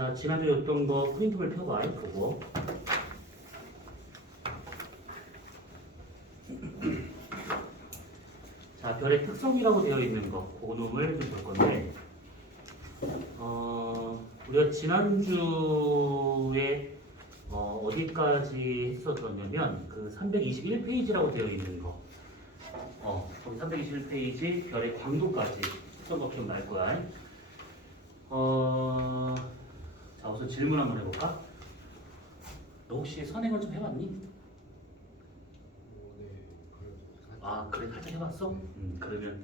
자, 지난주에 였던 거 프린트볼 펴봐. 그거. 자, 별의 특성이라고 되어 있는 거, 그 놈을 좀 볼 건데, 우리가 지난주에 어디까지 했었었냐면, 그 321페이지라고 되어 있는 거, 거기 321페이지 별의 광도까지 했던 거 기억날 거야. 자, 우선 질문 한번 해볼까? 너 혹시 선행을 좀 해봤니? 네, 아, 그래, 살짝 해봤어? 그러면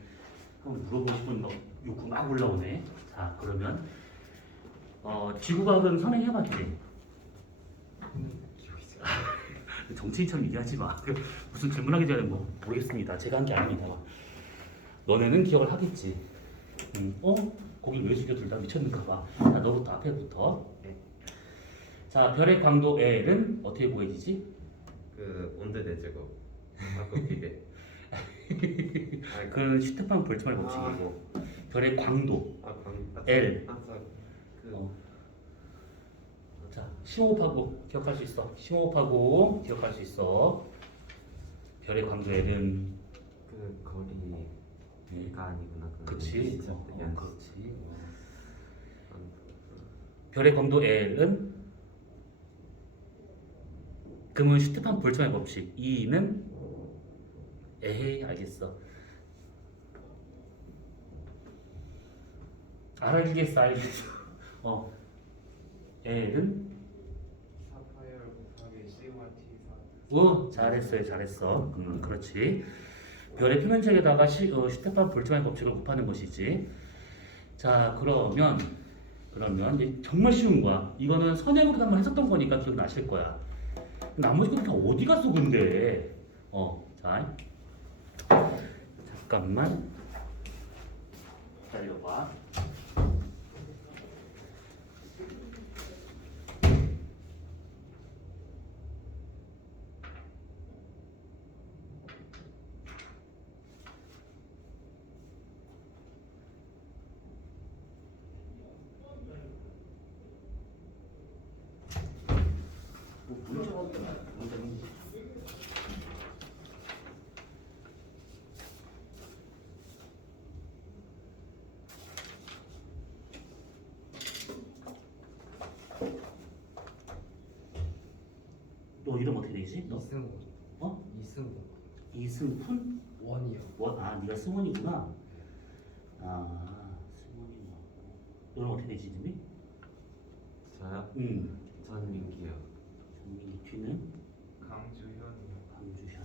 한번 물어보고 싶은 거 욕구 막 올라오네. 자, 그러면 지구과학은 선행해봤지? 기억이 잘 정치인처럼 얘기하지 마. 무슨 질문하기 전에 뭐 모르겠습니다. 제가 한 게 아닙니다. 너네는 기억을 하겠지. 거길 왜 숙여 둘 다 미쳤는가 봐. 자, 너부터 앞에부터. 네. 자, 별의 광도 L은 어떻게 구해지지? 그 온도 대제곱 아그 비례 그건 슈테판 볼츠만의 법칙이고 별의 광도 L. 그 자, 심호흡하고 기억할 수 있어. 심호흡하고 기억할 수 있어. 별의 광도 L은 그 거리가 아니구나. 그치. 진짜 그렇지. 별의 광도 L은 그러면 슈테판 볼츠만의 법칙 E는 에헤이 알겠어. 알겠어. L은 사파이어 곱하기 시그마 T4. 오, 잘했어. 그렇지. 별의 표면적에다가 슈테판 볼츠만의 법칙을 곱하는 것이지. 자, 그러면 이제 정말 쉬운 거야. 이거는 선행으로 한번 했었던 거니까 기억나실 거야. 나머지 것도 다 어디 갔어, 근데? 자, 잠깐만 기다려봐. 너 이름 어떻게 되지? 너? 이승우. 어? 이승우. 이승훈? 원이요. 네가 승원이구나. 아, 승원이 맞고. 너는 어떻게 되지, 이름이? 저요? 전민기요. 전민기 뒤는 강주현이요. 강주현.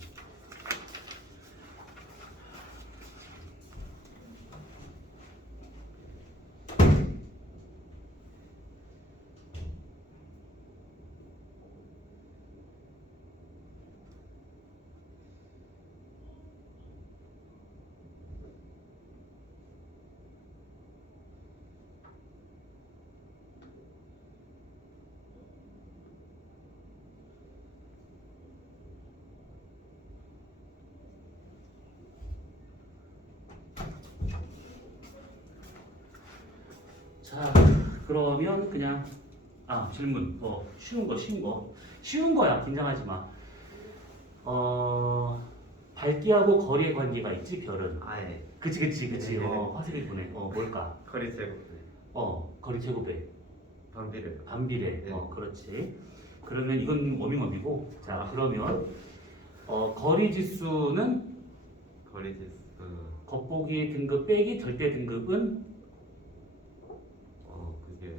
자, 그러면 그냥 질문. 쉬운 거야. 긴장하지 마. 밝기하고 거리의 관계가 있지, 별은. 아예 그치. 네. 화살이 보내. 뭘까? 거리 제곱 거리 제곱에 반비례. 반비례. 네. 그렇지. 그러면 이건 워밍업이고. 자, 그러면 거리 지수는 거리 지수 겉보기 등급 빼기 절대 등급은 그게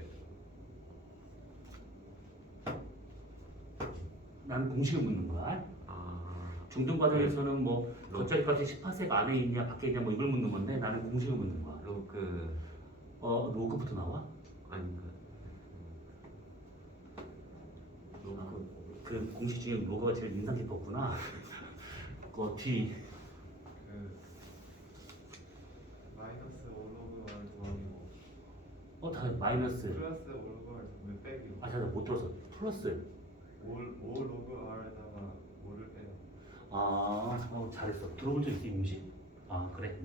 난 공식을 묻는 거야. 중등 과정에서는 뭐 겉절이까지 18색 안에 있냐 밖에 있냐 뭐 이걸 묻는 건데 나는 공식을 묻는 거야. 로그 로그부터 나와? 아닌가? 그 공식 중에 로그가 제일 인상 깊었구나. 그 뒤. 그 마이너스 5로그 R 더하기 다 마이너스. 플러스 5로그 R 왜 빼기? 잠깐 못 들어서. 플러스. 5로그 R에다가 5를 빼요. 잘했어. 들어본 적 있어, 이 공식? 그래.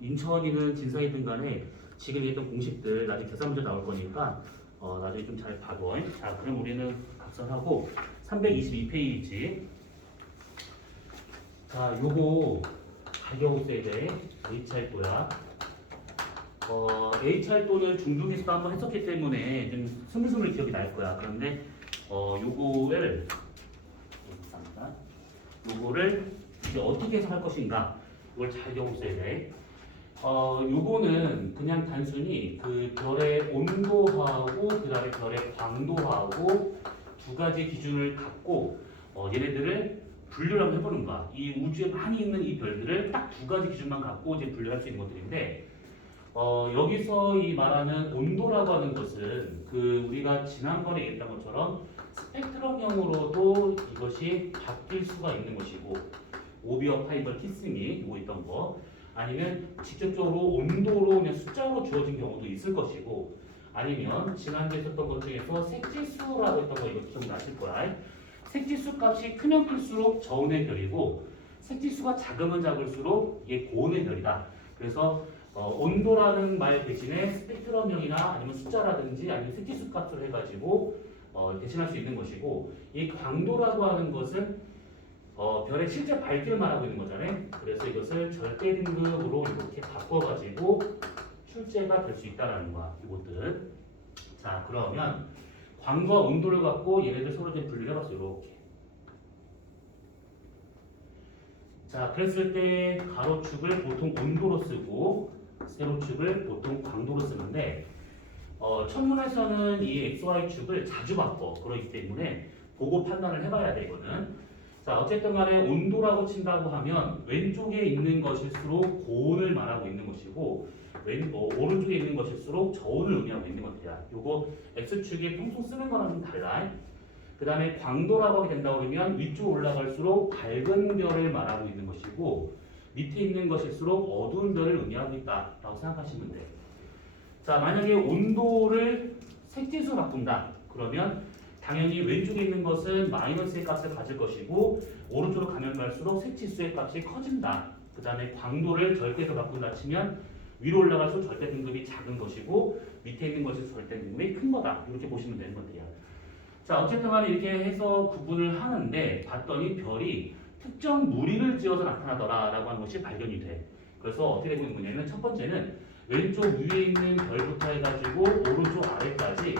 인천이는 진사이든 간에 지금 얘기했던 공식들 나중에 계산 문제 나올 거니까 나중에 좀 잘 봐둬. 자, 그럼 우리는 각성하고 322페이지. 자, 요거 가격 써야 돼. HR도야. HR도는 중등에서도 한번 했었기 때문에 좀 스물스물 기억이 날 거야. 그런데 요거를 이제 어떻게 해석할 것인가? 이걸 잘 기억을 써야 돼. 요거는 그냥 단순히 그 별의 온도하고 그 다음에 별의 광도하고 두 가지 기준을 갖고 얘네들을 분류를 한번 해보는 거야. 이 우주에 많이 있는 이 별들을 딱 두 가지 기준만 갖고 이제 분류할 수 있는 것들인데 여기서 이 말하는 온도라고 하는 것은 그 우리가 지난번에 얘기했던 것처럼 스펙트럼형으로도 이것이 바뀔 수가 있는 것이고 오비어 파이벌 키스미 이거 있던 거 아니면 직접적으로 온도로 그냥 숫자로 주어진 경우도 있을 것이고 아니면 지난주에 썼던 것 중에서 색지수라고 했던 거 이거 기억나실 거야. 색지수 값이 크면 클수록 저온의 별이고 색지수가 작으면 작을수록 이게 고온의 별이다. 그래서 온도라는 말 대신에 스펙트럼형이나 아니면 숫자라든지 아니면 색지수 값을 해가지고 대신할 수 있는 것이고 이 광도라고 하는 것은 별의 실제 밝기를 말하고 있는 거잖아요. 그래서 이것을 절대 등급으로 이렇게 바꿔가지고 출제가 될 수 있다는 거야. 이것들. 자, 그러면 광과 온도를 갖고 얘네들 서로 좀 분리를 해봤어요. 이렇게. 자, 그랬을 때 가로축을 보통 온도로 쓰고 세로축을 보통 광도로 쓰는데 천문에서는 이 XY축을 자주 바꿔. 그렇기 때문에 보고 판단을 해봐야 돼, 이거는. 자, 어쨌든 간에 온도라고 친다고 하면 왼쪽에 있는 것일수록 고온을 말하고 있는 것이고 오른쪽에 있는 것일수록 저온을 의미하고 있는 것이야. 요거 X축이 평소 쓰는 거랑 좀 달라. 그 다음에 광도라고 하게 된다고 그러면 위쪽 올라갈수록 밝은 별을 말하고 있는 것이고 밑에 있는 것일수록 어두운 별을 의미하고 있다라고 생각하시면 돼. 자, 만약에 온도를 색지수로 바꾼다. 그러면 당연히 왼쪽에 있는 것은 마이너스의 값을 가질 것이고 오른쪽으로 가면 갈수록 색지수의 값이 커진다. 그 다음에 광도를 절대로 바꾼다 치면 위로 올라갈수록 절대 등급이 작은 것이고 밑에 있는 것이 절대 등급이 큰 거다. 이렇게 보시면 되는 것들이야. 자, 어쨌든 간에 이렇게 해서 구분을 하는데 봤더니 별이 특정 무리를 지어서 나타나더라 라고 하는 것이 발견이 돼. 그래서 어떻게 되고 있는 거냐면 첫 번째는 왼쪽 위에 있는 별부터 해가지고 오른쪽 아래까지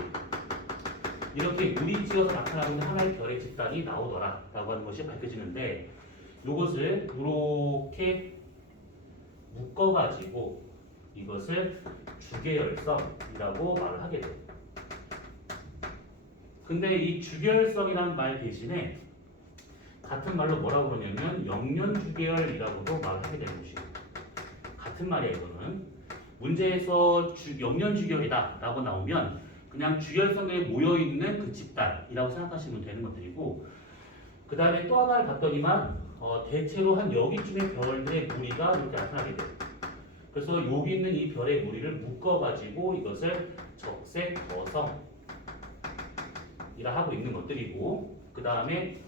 이렇게 무리 지어서 나타나는 하나의 별의 집단이 나오더라 라고 하는 것이 밝혀지는데 이것을 이렇게 묶어가지고 이것을 주계열성이라고 말을 하게 돼요. 근데 이 주계열성이라는 말 대신에 같은 말로 뭐라고 그러냐면 영년주계열이라고도 말을 하게 되는 것이고 같은 말이야. 이거는 문제에서 영년주계열이다 라고 나오면 그냥 주결성에 모여있는 그 집단이라고 생각하시면 되는 것들이고 그 다음에 또 하나를 봤더니만 대체로 한 여기쯤의 별들의 무리가 이렇게 나타나게 돼요. 그래서 여기 있는 이 별의 무리를 묶어가지고 이것을 적색거성이라 하고 있는 것들이고 그 다음에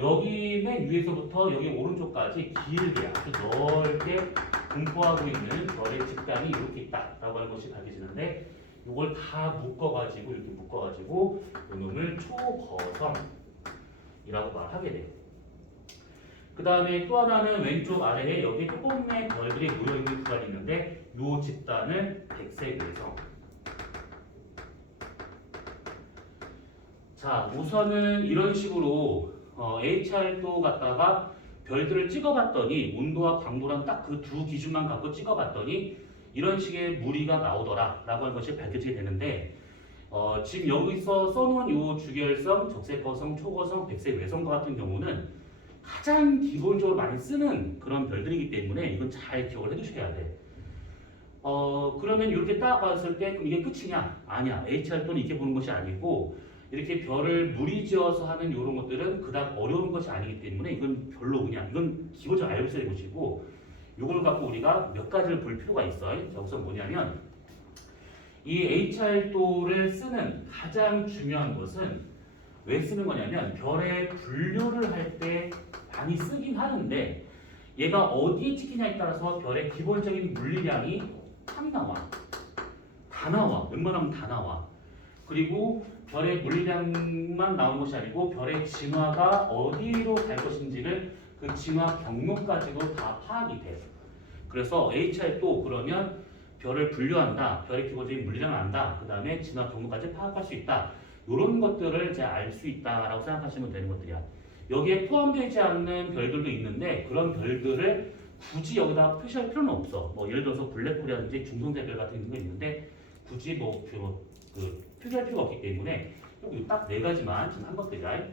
여기 맨 위에서부터 여기 오른쪽까지 길게 아주 넓게 분포하고 있는 별의 집단이 이렇게 있다라고 하는 것이 밝혀지는데 이걸 다 묶어가지고 이렇게 묶어가지고 이놈을 초거성이라고 말하게 돼요. 그 다음에 또 하나는 왼쪽 아래에 여기 조금의 별들이 모여있는 구간이 있는데 이 집단을 백색외성. 자, 우선은 이런 식으로 HR도 갖다가 별들을 찍어봤더니 온도와 광도랑 딱 그 두 기준만 갖고 찍어봤더니 이런 식의 무리가 나오더라 라고 하는 것이 밝혀지게 되는데 지금 여기서 써놓은 이 주계열성, 적색거성, 초거성, 백색외성과 같은 경우는 가장 기본적으로 많이 쓰는 그런 별들이기 때문에 이건 잘 기억을 해두셔야 돼. 그러면 이렇게 딱 봤을 때 그럼 이게 끝이냐? 아니야. HR도는 이렇게 보는 것이 아니고 이렇게 별을 무리지어서 하는 이런 것들은 그닥 어려운 것이 아니기 때문에 이건 별로 그냥 이건 기본적으로 알고 있어야 될 것이고 이걸 갖고 우리가 몇 가지를 볼 필요가 있어요. 여기서 뭐냐면 이 HR도를 쓰는 가장 중요한 것은 왜 쓰는 거냐면 별의 분류를 할 때 많이 쓰긴 하는데 얘가 어디에 찍히냐에 따라서 별의 기본적인 물리량이 탁 나와. 다 나와. 웬만하면 다 나와. 그리고 별의 물량만 나오는 것이 아니고 별의 진화가 어디로 갈 것인지를 그 진화 경로까지도 다 파악이 돼. 그래서 HR도 그러면 별을 분류한다, 별의 기본적인 물량을 안다, 그 다음에 진화 경로까지 파악할 수 있다. 이런 것들을 이제 알 수 있다라고 생각하시면 되는 것들이야. 여기에 포함되지 않는 별들도 있는데 그런 별들을 굳이 여기다 표시할 필요는 없어. 뭐 예를 들어서 블랙홀이라든지 중성자별 같은 게 있는데 굳이 표시할 필요가 없기 때문에 딱 네 가지만 지금 한 것들이야.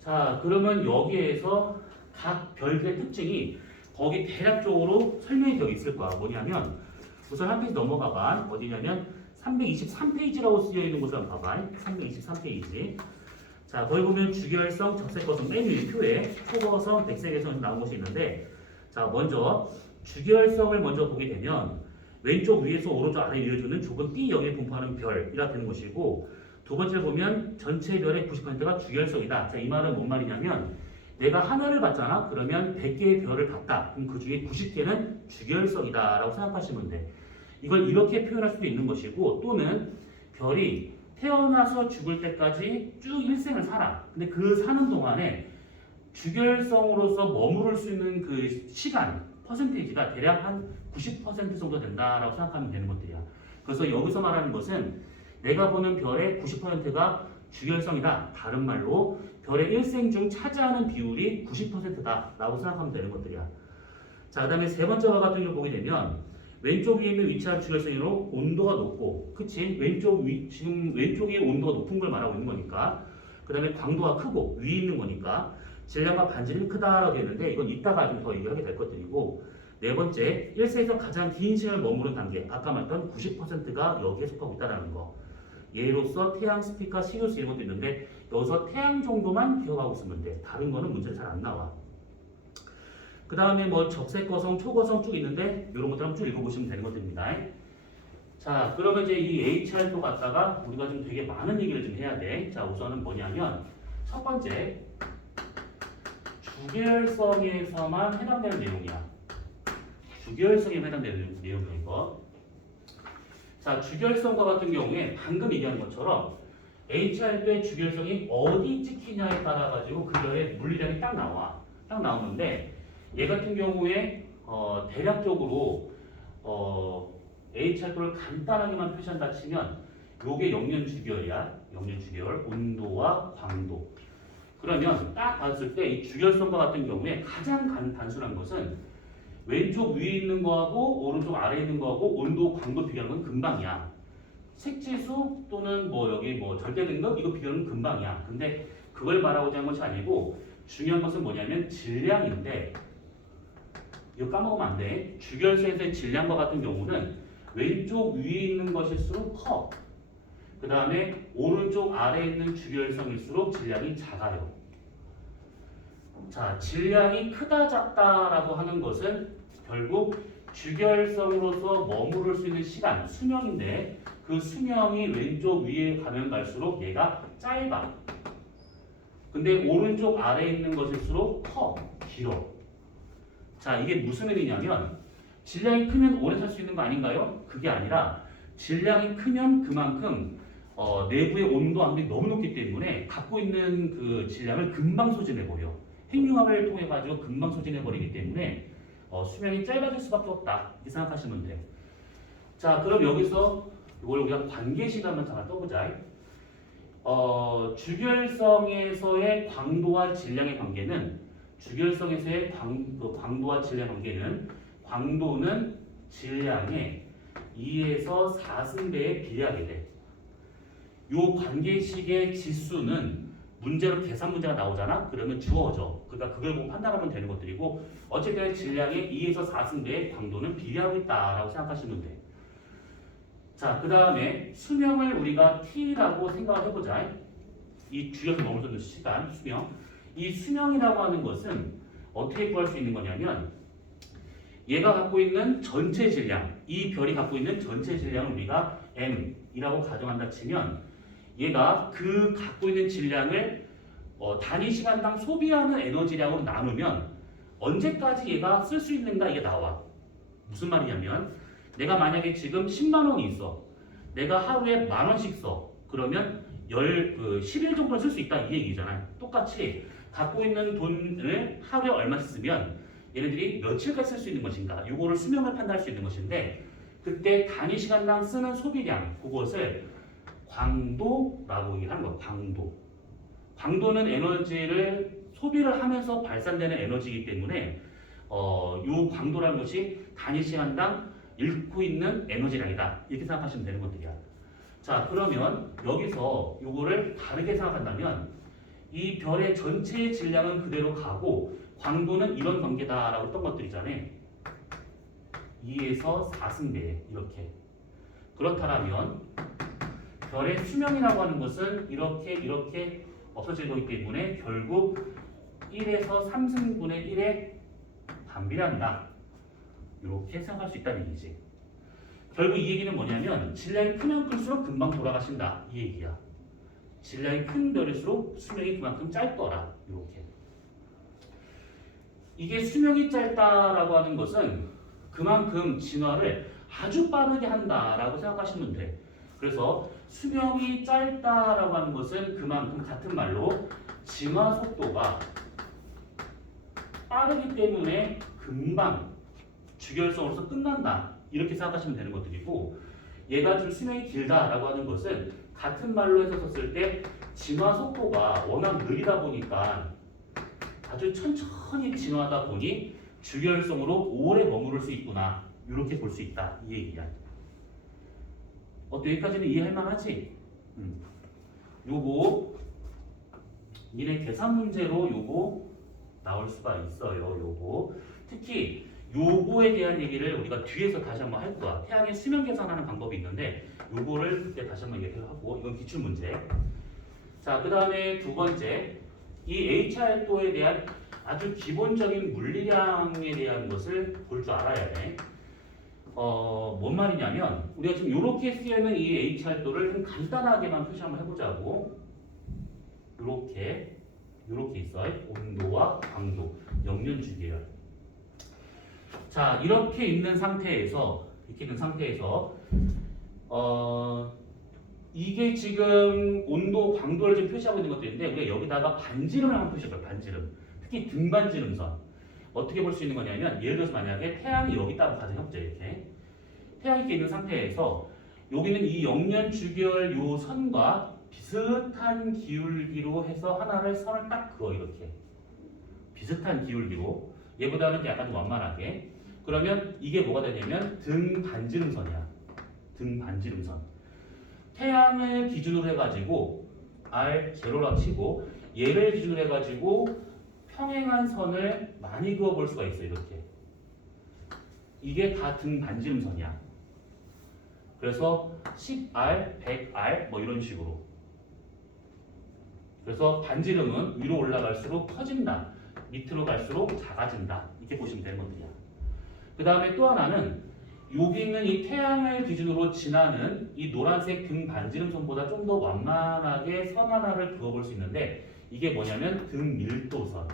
자, 그러면 여기에서 각 별들의 특징이 거기 대략적으로 설명이 되어 있을 거야. 뭐냐면 우선 한 페이지 넘어가봐. 어디냐면 323페이지라고 쓰여 있는 곳을 한번 봐봐. 323페이지. 자, 거기 보면 주결성, 적색거성 맨 위에 표에 초거성, 백색외성 나온 것이 있는데, 자, 먼저 주결성을 먼저 보게 되면 왼쪽 위에서 오른쪽 아래 이어주는 좁은 B형에 분포하는 별이라 되는 것이고, 두 번째 보면 전체 별의 90%가 주결성이다. 자, 이 말은 뭔 말이냐면 내가 하나를 봤잖아. 그러면 100개의 별을 봤다. 그럼 그 중에 90개는 주결성이다 라고 생각하시면 돼. 이걸 이렇게 표현할 수도 있는 것이고, 또는 별이 태어나서 죽을 때까지 쭉 일생을 살아. 근데 그 사는 동안에 주결성으로서 머무를 수 있는 그 시간, 퍼센테이지가 대략 한 90% 정도 된다라고 생각하면 되는 것들이야. 그래서 여기서 말하는 것은 내가 보는 별의 90%가 주결성이다. 다른 말로 별의 일생 중 차지하는 비율이 90%다 라고 생각하면 되는 것들이야. 자, 그 다음에 세 번째와 같은 경우 보게 되면 왼쪽 위에 있는 위치한 주결성으로 온도가 높고, 그치? 지금 왼쪽이 온도가 높은 걸 말하고 있는 거니까. 그 다음에 광도가 크고 위에 있는 거니까 질량과 반지름이 크다라고 했는데 이건 이따가 좀 더 얘기하게 될 것들이고, 네 번째, 1세에서 가장 긴 시간을 머무른 단계, 아까 말했던 90%가 여기에 속하고 있다는 거. 예로서 태양, 스피커, 시리우스 이런 것도 있는데 여기서 태양 정도만 기억하고 있으면 돼. 다른 거는 문제는 잘 안 나와. 그 다음에 뭐 적색거성, 초거성 쭉 있는데 이런 것들 한번 쭉 읽어보시면 되는 것들입니다. 자, 그러면 이제 이 HR도 갖다가 우리가 좀 되게 많은 얘기를 좀 해야 돼. 자, 우선은 뭐냐면 첫 번째, 주결성에서만 해당되는 내용이야. 주결성에 해당되는 내용이야 이거. 자, 주결성과 같은 경우에 방금 얘기한 것처럼 HR도의 주결성이 어디 찍히냐에 따라 가지고 그 별의 물리량이 딱 나와. 딱 나오는데 얘 같은 경우에 대략적으로 HR도를 간단하게만 표시한다 치면 요게 영년주결이야. 영년주결, 온도와 광도. 그러면 딱 봤을 때 이 주결성과 같은 경우에 가장 단순한 것은 왼쪽 위에 있는 거하고 오른쪽 아래에 있는 거하고 온도, 광도 비교하는 건 금방이야. 색지수 또는 뭐 여기 뭐 절대 등급 이거 비교하는 건 금방이야. 근데 그걸 말하고자 하는 것이 아니고 중요한 것은 뭐냐면 질량인데, 이거 까먹으면 안 돼. 주결성에서의 질량과 같은 경우는 왼쪽 위에 있는 것일수록 커. 그 다음에 오른쪽 아래에 있는 주결성일수록 질량이 작아요. 자, 질량이 크다 작다라고 하는 것은 결국 주결성으로서 머무를 수 있는 시간, 수명인데 그 수명이 왼쪽 위에 가면 갈수록 얘가 짧아. 근데 오른쪽 아래에 있는 것일수록 커, 길어. 자, 이게 무슨 의미냐면 질량이 크면 오래 살 수 있는 거 아닌가요? 그게 아니라 질량이 크면 그만큼 내부의 온도 압력이 너무 높기 때문에 갖고 있는 그 질량을 금방 소진해버려. 핵융합을 통해 가지고 금방 소진해버리기 때문에 수명이 짧아질 수밖에 없다. 이렇게 생각하시면 돼. 자, 그럼 여기서 이걸 우리가 관계식 한번 잠깐 떠보자. 주결성에서의 광도와 질량의 관계는 주결성에서의 광도와 질량 관계는 광도는 질량의 2에서 4승배에 비례하게 돼. 요 관계식의 지수는 문제로 계산 문제가 나오잖아. 그러면 주어져. 그러니까 그걸 보고 판단하면 되는 것들이고, 어쨌든 질량의 2에서 4승배의 광도는 비례하고 있다라고 생각하시면 돼. 자, 그 다음에 수명을 우리가 T라고 생각을 해보자. 이 주에서 머무르는 시간, 수명. 이 수명이라고 하는 것은 어떻게 구할 수 있는 거냐면 얘가 갖고 있는 전체 질량, 이 별이 갖고 있는 전체 질량을 우리가 M이라고 가정한다 치면 얘가 그 갖고 있는 질량을 단위 시간당 소비하는 에너지량으로 나누면 언제까지 얘가 쓸 수 있는가 이게 나와. 무슨 말이냐면 내가 만약에 지금 10만 원이 있어. 내가 하루에 10,000원씩 써. 그러면 10일 정도는 쓸 수 있다 이 얘기잖아요. 똑같이 갖고 있는 돈을 하루에 얼마씩 쓰면 얘네들이 며칠까지 쓸 수 있는 것인가, 요거를 수명을 판단할 수 있는 것인데, 그때 단위 시간당 쓰는 소비량, 그것을 광도라고 얘기하는 거예요. 광도는 에너지를 소비를 하면서 발산되는 에너지이기 때문에 요 광도라는 것이 단위 시간당 잃고 있는 에너지량이다, 이렇게 생각하시면 되는 것들이야. 자, 그러면 여기서 요거를 다르게 생각한다면 이 별의 전체의 질량은 그대로 가고 광도는 이런 관계다라고 했던 것들이잖아요. 2에서 4승배 이렇게. 그렇다면 별의 수명이라고 하는 것은 이렇게 없어질 거기 때문에 결국 1에서 3승분의 1의 반비례한다, 이렇게 생각할 수 있다는 얘기지. 결국 이 얘기는 뭐냐면 질량이 크면 클수록 금방 돌아가신다, 이 얘기야. 질량이 큰 별일수록 수명이 그만큼 짧더라, 이렇게. 이게 수명이 짧다라고 하는 것은 그만큼 진화를 아주 빠르게 한다라고 생각하시면 돼. 그래서 수명이 짧다라고 하는 것은 그만큼 같은 말로 진화 속도가 빠르기 때문에 금방 주결성으로서 끝난다, 이렇게 생각하시면 되는 것들이고, 얘가 좀 수명이 길다라고 하는 것은 같은 말로 해서 썼을 때 진화 속도가 워낙 느리다 보니까 아주 천천히 진화하다 보니 주결성으로 오래 머무를 수 있구나, 이렇게 볼 수 있다, 이 얘기야. 어때? 여기까지는 이해할 만하지? 요거 니네 계산 문제로 요거 나올 수가 있어요. 요거 특히 요거에 대한 얘기를 우리가 뒤에서 다시 한번 할 거야. 태양의 수명 계산하는 방법이 있는데 요거를 그때 다시 한번 얘기하고, 이건 기출 문제. 자, 그 다음에 두 번째, 이 H활도에 대한 아주 기본적인 물리량에 대한 것을 볼 줄 알아야 돼. 뭔 말이냐면 우리가 지금 이렇게 쓰여있는 이 H활도를 좀 간단하게만 표시 한번 해보자고. 이렇게 있어. 온도와 강도, 영년주기열. 자, 이렇게 있는 상태에서 이게 지금 온도, 강도를 좀 표시하고 있는 것들인데, 우리가 여기다가 반지름을 한번 표시해봐요. 반지름. 특히 등반지름선. 어떻게 볼 수 있는 거냐면, 예를 들어서 만약에 태양이 여기 있다고 가정해보자. 이렇게 태양이 이렇게 있는 상태에서 여기는 이 영년주기열 요 선과 비슷한 기울기로 해서 하나를 선을 딱 그어. 이렇게 비슷한 기울기로, 얘보다는 약간 완만하게. 그러면 이게 뭐가 되냐면 등반지름선이야. 등반지름선. 태양을 기준으로 해가지고 R0라 치고 얘를 기준으로 해가지고 평행한 선을 많이 그어볼 수가 있어요. 이렇게. 이게 다 등반지름선이야. 그래서 10R, 100R 뭐 이런 식으로. 그래서 반지름은 위로 올라갈수록 커진다, 밑으로 갈수록 작아진다, 이렇게 보시면 되는 것들이야. 그 다음에 또 하나는 여기 있는 이 태양을 기준으로 지나는 이 노란색 등반지름선보다 좀 더 완만하게 선 하나를 그어볼 수 있는데, 이게 뭐냐면 등밀도선.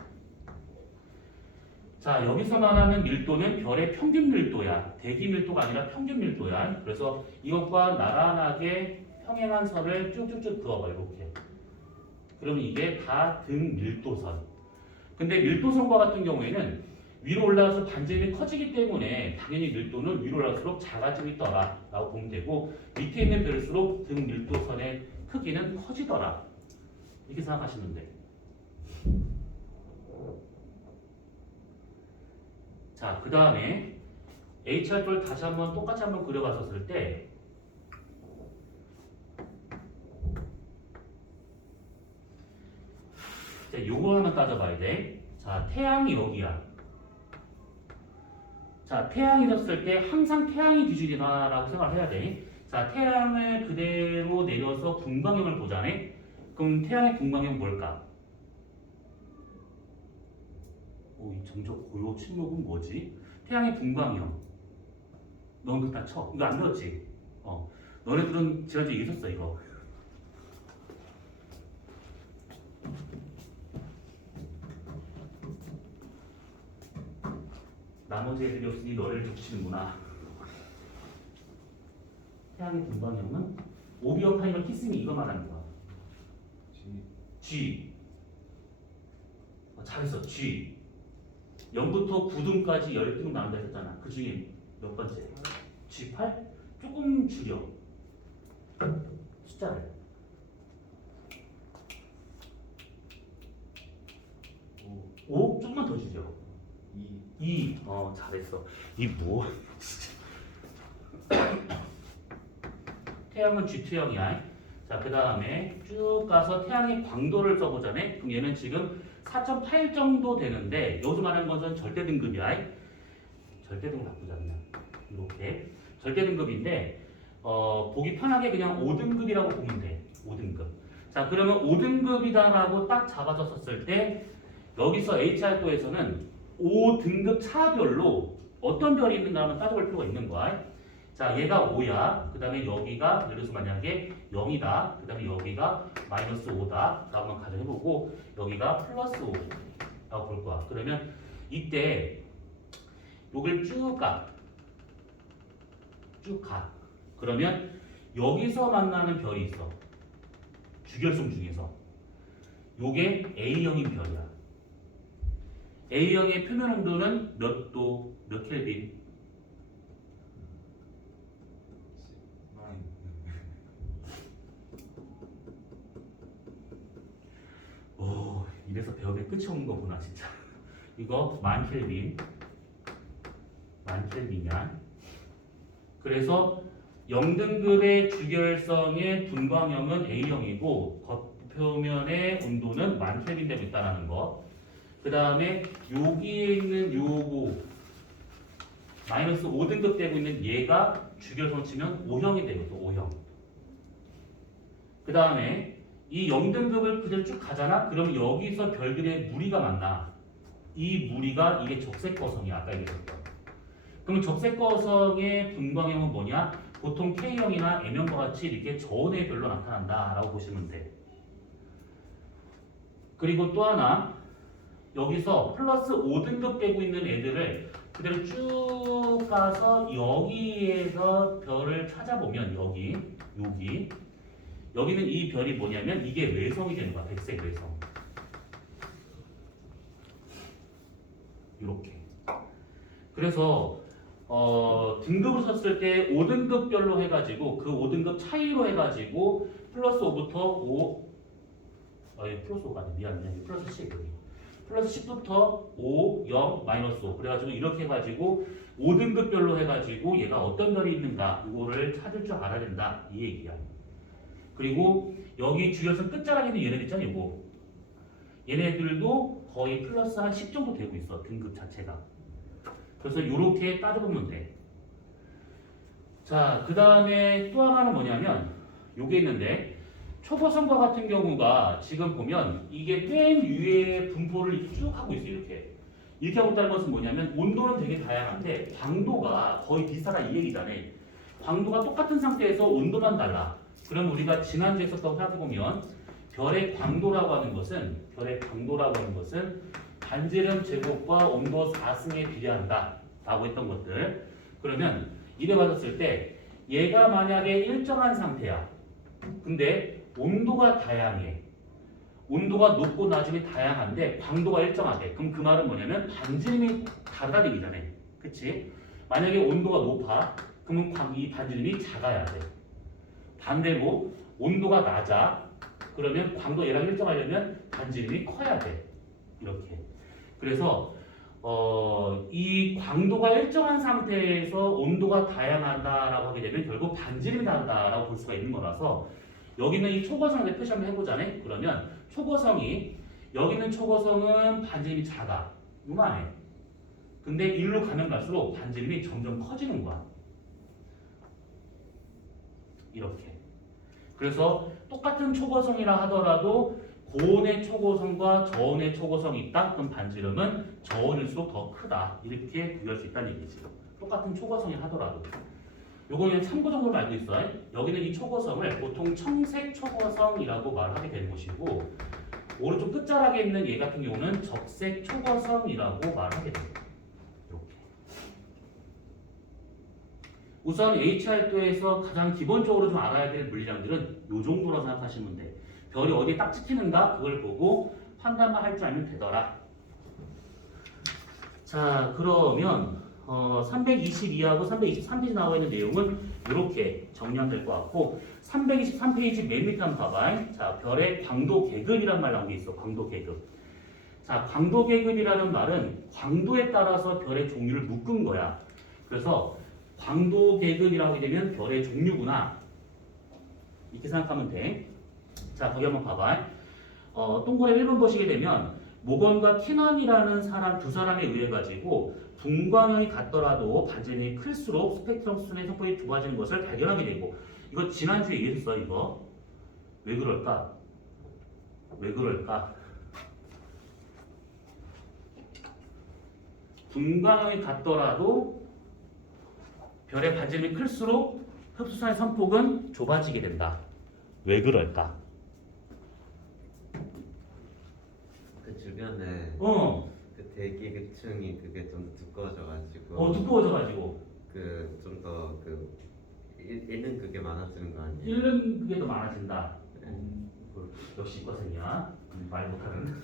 자, 여기서 말하는 밀도는 별의 평균 밀도야. 대기 밀도가 아니라 평균 밀도야. 그래서 이것과 나란하게 평행한 선을 쭉쭉쭉 그어봐. 이렇게. 그러면 이게 다 등밀도선. 근데 밀도선과 같은 경우에는 위로 올라가서 반지름이 커지기 때문에 당연히 밀도는 위로 올라갈수록 작아지고 있더라 라고 보면 되고, 밑에 있는 별일수록 등밀도선의 크기는 커지더라, 이렇게 생각하시면 돼. 자, 그 다음에 H활도를 다시 한번 똑같이 한번 그려봤었을 때, 자, 요거 하나 따져봐야 돼. 자, 태양이 여기야. 자, 태양이 졌을 때 항상 태양이 기준이다라고 생각을 해야 돼. 자, 태양을 그대로 내려서 분광형을 보자네. 그럼 태양의 분광형 뭘까? 이 점적 고요 침묵은 뭐지? 태양의 분광형. 넌 그거 다 쳐. 이거 안 배웠지? 너네들은 지난주에 있었어 이거. 나머지 애들이 없으니 너를 겹치는구나. 태양의 분광형은 오비어파이널 키스미 이거 말하는 거야. G G. 잘했어. G. 0부터 9등까지 10등 나온다 했잖아. 그 중에 몇 번째? G8? 조금 줄여. 숫자를. 5? 조금만 더 줄여. 2. 잘했어. 이 뭐? 태양은 G2형이야. 자, 그 다음에 쭉 가서 태양의 광도를 써보자네. 그럼 얘는 지금 4.8 정도 되는데 여기서 말하는 것은 절대 등급이야. 절대 등급 바꾸자 그냥 이렇게 절대 등급인데 보기 편하게 그냥 5등급이라고 보면 돼. 5등급. 자, 그러면 5등급이다라고 딱 잡아줬었을 때 여기서 HR도에서는 5등급 차별로 어떤 별이 있는가 하면 따져볼 필요가 있는 거야. 자, 얘가 5야. 그 다음에 여기가 예를 들어서 만약에 0이다. 그 다음에 여기가 마이너스 5다. 라고 한번 가정해보고 여기가 플러스 5라고 볼 거야. 그러면 이때 요걸 쭉 가. 쭉 가. 그러면 여기서 만나는 별이 있어. 주결성 중에서. 요게 A형인 별이야. A형의 표면 온도는 몇 도, 몇 켈빈? 오, 이래서 배움의 끝이 없는 거구나 진짜. 이거 만 켈빈이야. 그래서 0등급의 주결성의 분광형은 A형이고 겉표면의 온도는 만 켈빈 되고 있다는 거. 그 다음에 여기에 있는 요거 마이너스 5등급 되고 있는 얘가 주결성 치면 O형이 되거든. O형. 그 다음에 이 0등급을 그대로 쭉 가잖아. 그럼 여기서 별들의 무리가 만나. 이 무리가 이게 적색거성이야. 아까 얘기했던. 그럼 적색거성의 분광형은 뭐냐? 보통 K형이나 M형과 같이 이렇게 저온의 별로 나타난다라고 보시면 돼. 그리고 또 하나 여기서 플러스 5등급 되고 있는 애들을 그대로 쭉 가서 여기에서 별을 찾아보면 여기는 이 별이 뭐냐면 이게 외성이 되는 거야. 백색 외성. 이렇게. 그래서 등급을 썼을 때 5등급 별로 해가지고 그 5등급 차이로 해가지고 플러스 5부터 5 플러스 5가 아니야. 미안. 플러스 10 여기. 플러스 10부터 5, 0, 마이너스 5 그래가지고 이렇게 해가지고 5등급 별로 해가지고 얘가 어떤 별이 있는가 이거를 찾을 줄 알아야 된다 이 얘기야. 그리고 여기 주결성 끝자락에 있는 얘네들 있잖아. 이거 얘네들도 거의 플러스 한 10 정도 되고 있어. 등급 자체가. 그래서 이렇게 따져보면 돼. 자, 그 다음에 또 하나는 뭐냐면 요게 있는데 초고성과 같은 경우가 지금 보면 이게 맨 위에 분포를 쭉 하고 있어요. 이렇게 하고 있다는 것은 뭐냐면 온도는 되게 다양한데 광도가 거의 비슷하다 이 얘기잖아. 광도가 똑같은 상태에서 온도만 달라. 그럼 우리가 지난주에 썼던 생각해보면 별의 광도라고 하는 것은 반지름 제곱과 온도 4승에 비례한다 라고 했던 것들. 그러면 이래 봤을 때 얘가 만약에 일정한 상태야. 근데 온도가 다양해. 온도가 높고 낮음이 다양한데 광도가 일정하대. 그럼 그 말은 뭐냐면 반지름이 다르다는 얘기잖아. 그치? 만약에 온도가 높아. 그러면 이 반지름이 작아야 돼. 반대로 온도가 낮아. 그러면 광도 얘랑 일정하려면 반지름이 커야 돼. 이렇게. 그래서 이 광도가 일정한 상태에서 온도가 다양하다라고 하게 되면 결국 반지름이 다르다라고 볼 수가 있는 거라서 여기는 이 초고성을 표시 한번 해보자네. 그러면 여기는 초고성은 반지름이 작아. 요만해. 근데 일로 가면 갈수록 반지름이 점점 커지는 거야. 이렇게. 그래서 똑같은 초고성이라 하더라도 고온의 초고성과 저온의 초고성이 있다. 그럼 반지름은 저온일수록 더 크다. 이렇게 구할 수 있다는 얘기지. 똑같은 초고성이 하더라도. 요거는 참고 정도로 알고 있어요. 여기는 이 초고성을 보통 청색 초고성이라고 말하게 되는 것이고 오른쪽 끝자락에 있는 얘 같은 경우는 적색 초고성이라고 말하게 됩니다. 이렇게. 우선 H활도에서 가장 기본적으로 좀 알아야 될 물량들은 요 정도로 생각하시면 돼. 별이 어디에 딱 찍히는가 그걸 보고 판단만 할 줄 알면 되더라. 자, 그러면 322하고 323페이지 나와 있는 내용은 이렇게 정리하면 될 것 같고 323페이지 맨 밑에 한번 봐봐. 자, 별의 광도 계급이란 말 나온 게 있어. 광도 계급. 자, 광도 계급이라는 말은 광도에 따라서 별의 종류를 묶은 거야. 그래서 광도 계급이라고 하게 되면 별의 종류구나. 이렇게 생각하면 돼. 자, 거기 한번 봐봐. 동그라미 1번 보시게 되면 모건과 키넌이라는 사람 두 사람에 의해 가지고 분광형이 같더라도 반전이 클수록 스펙트럼 수준의 성폭이 좁아지는 것을 발견하게 되고 이거 지난주에 얘기했어. 이거 왜 그럴까? 왜 그럴까? 분광형이 같더라도 별의 반지름이 클수록 흡수선의 선폭은 좁아지게 된다. 왜 그럴까? 그 주변에 그 대기층이 그게 좀 두꺼워져가지고 두꺼워져가지고 그 좀 더 그 잃는 그게 많아지는 거 아니에요? 잃는 그게 더 많아진다. 네. 역시 이과생이야. 말 못하는.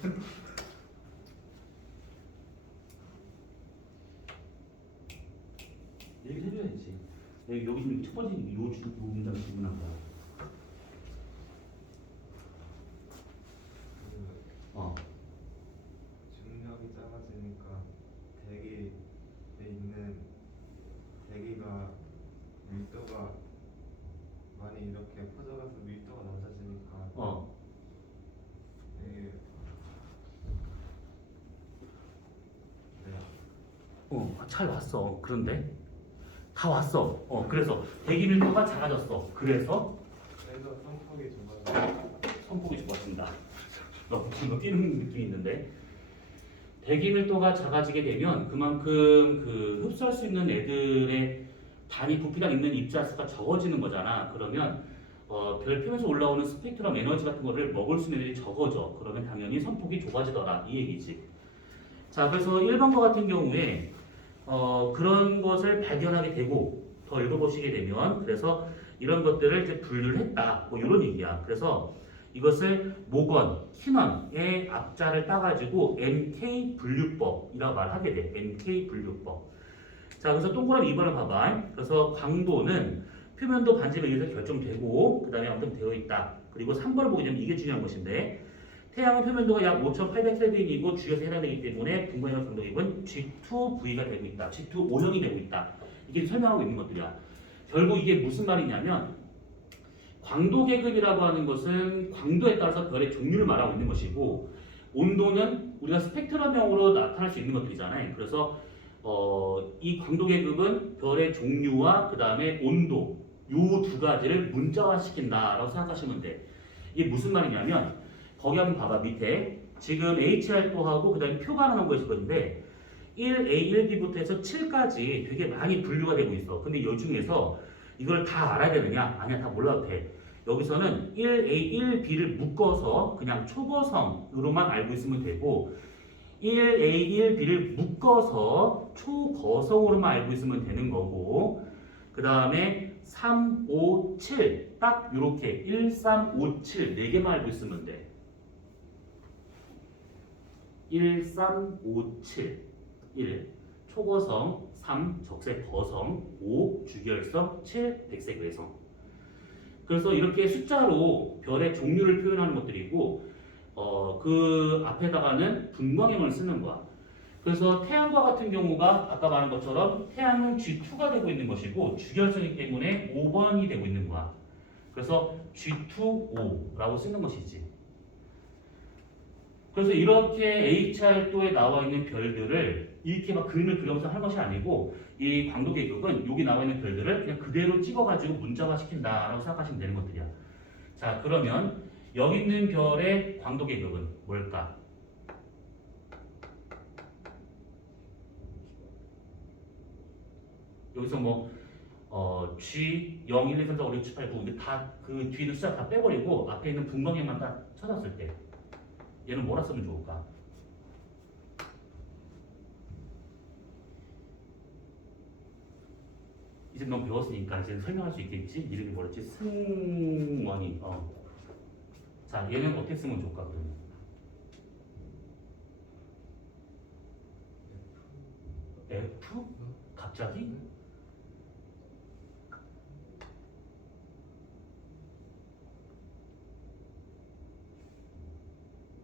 얘기를 해줘야지. 여기 지금 첫 번째 요 문장 질문한 거야. 어. 중력이 작아지니까 대기에 있는 대기가 밀도가 많이 이렇게 퍼져가서 밀도가 낮아지니까 되게 잘 왔어. 그런데 다 왔어. 그래서 대기 밀도가 작아졌어. 그래서 선폭이 좁아져. 선폭이 좋아진다. 너 뛰는 느낌이 있는데 대기 밀도가 작아지게 되면 그만큼 그 흡수할 수 있는 애들의 단위 부피당 있는 입자수가 적어지는 거잖아. 그러면 별 표면에서 올라오는 스펙트럼 에너지 같은 거를 먹을 수 있는 애들이 적어져. 그러면 당연히 선폭이 좁아지더라. 이 얘기지. 자, 그래서 1번과 같은 경우에 그런 것을 발견하게 되고 더 읽어보시게 되면 그래서 이런 것들을 이제 분류를 했다. 뭐 이런 얘기야. 그래서 이것을 모건, 키넌의 앞자를 따가지고 NK 분류법이라고 말하게 돼. NK 분류법. 자, 그래서 동그라미 2번을 봐봐. 그래서 광도는 표면도 반지름에 의해서 결정되고 그 다음에 아무튼 되어 있다. 그리고 3번을 보게 되면 이게 중요한 것인데 태양의 표면도가 약 5,800켈빈이고 주위에서 해당되기 때문에 분광형 광도계급은 G2V가 되고 있다. G2O형이 되고 있다. 이게 설명하고 있는 것들이야. 결국 이게 무슨 말이냐면 광도계급이라고 하는 것은 광도에 따라서 별의 종류를 말하고 있는 것이고 온도는 우리가 스펙트럼형으로 나타날 수 있는 것들이잖아요. 그래서 이 광도계급은 별의 종류와 그 다음에 온도 요 두 가지를 문자화시킨다라고 생각하시면 돼. 이게 무슨 말이냐면 거기 한번 봐봐. 밑에 지금 HR도하고 그 다음에 표가 나온 거 있을 건데 1A, 1B부터 해서 7까지 되게 많이 분류가 되고 있어. 근데 이 중에서 이걸 다 알아야 되느냐? 아니야, 다 몰라도 돼. 여기서는 1A, 1B를 묶어서 그냥 초거성으로만 알고 있으면 되고 1A, 1B를 묶어서 초거성으로만 알고 있으면 되는 거고 그 다음에 3, 5, 7 딱 이렇게 1, 3, 5, 7 4개만 알고 있으면 돼. 1, 3, 5, 7 1. 초거성 3. 적색 거성 5. 주결성 7. 백색 외성. 그래서 이렇게 숫자로 별의 종류를 표현하는 것들이고 그 앞에다가는 분광형을 쓰는 거야. 그래서 태양과 같은 경우가 아까 말한 것처럼 태양은 G2가 되고 있는 것이고 주결성이기 때문에 5번이 되고 있는 거야. 그래서 G2O라고 쓰는 것이지. 그래서 이렇게 HR도에 나와 있는 별들을 이렇게 막 그림을 그려서 할 것이 아니고 이 광도계급은 여기 나와 있는 별들을 그냥 그대로 찍어가지고 문자화시킨다라고 생각하시면 되는 것들이야. 자, 그러면 여기 있는 별의 광도계급은 뭘까? 여기서 뭐 G 0, 1, 2, 3, 4, 5, 6, 7, 8, 9 이게 다 그 뒤는 숫자 다 빼버리고 앞에 있는 분광형만 딱 찾았을 때 얘는 뭐라 쓰면 좋을까? 이제 넌 배웠으니까 이제 설명할 수 있겠지? 이름이 뭐였지? 승원이. 자, 얘는 어떻게 쓰면 좋을까 그러면? F? 갑자기?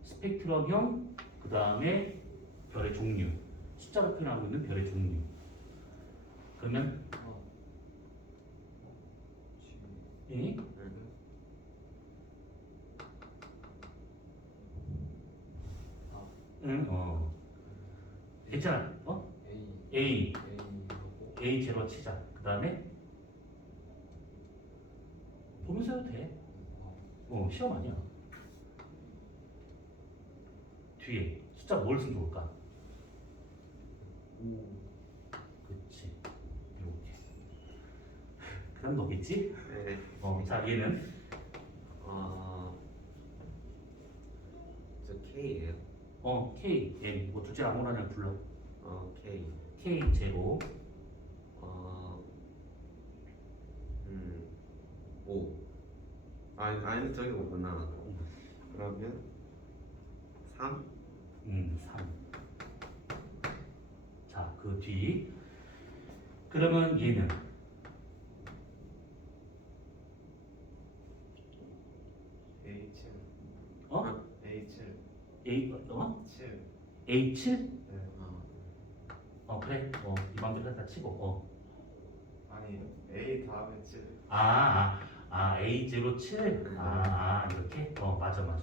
스펙트럼형, 그 다음에 별의 종류. 숫자로 표현하고 있는 별의 종류. 그러면 예? 응, 괜찮아. A, A 제로 치자. 그 다음에 보면서 해도 돼. 시험 아니야. 뒤에 숫자 뭘 쓰면 좋을까? 그렇지. 이렇게. 그 다음 너겠지? 네. 자, 얘는 저 K예요. K, M. 뭐 둘째 아무나 그냥 불러. K. K 제로. O. 아니 저기 오구나. 그러면 3. 3. 자, 그 뒤. 그러면 얘는 A7 어? A7 A 7 A7? 네. 그래. 이 맘대로 다 치고. 아니 A 다음에 7 A07. 이렇게? 맞아.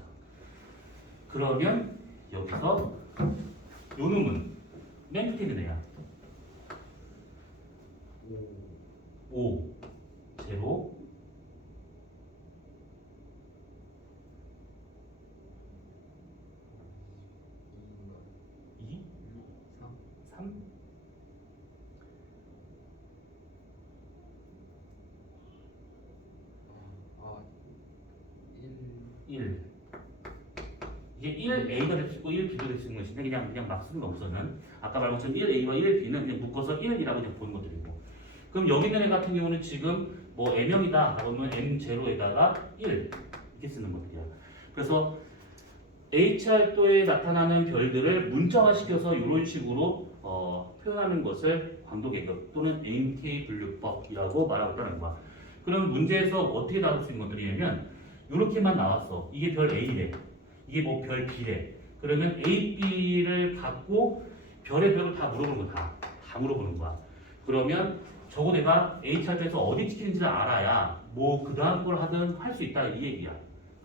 그러면 여기서 요 놈은 맨 끝에 있는 애야. 5 제로 2 3 1 이게 1A가 될 수 있고 1B도 될 수 있는 것인데 그냥 막 쓰는 거 우선은 아까 말한 것처럼 1A와 1B는 그냥 묶어서 1이라고 그냥 보는 것들이고 그럼 여기 있는 애 같은 경우는 지금 뭐 M형이다 그러면 M0에다가 1 이렇게 쓰는 것들이야. 그래서 H알도에 나타나는 별들을 문자화시켜서 이런 식으로 표현하는 것을 광도계급 또는 MK 분류법이라고 말하고 있다는 거야. 그럼 문제에서 어떻게 나올 수 있는 것들이냐면 이렇게만 나왔어. 이게 별 A래. 이게 뭐 별 B래. 그러면 A, B를 갖고 별의 별을 다 물어보는 거야. 다 물어보는 거야. 그러면 저거 내가 H알도에서 어디 찍히는지를 알아야 뭐 그 다음 걸 하든 할 수 있다 이 얘기야.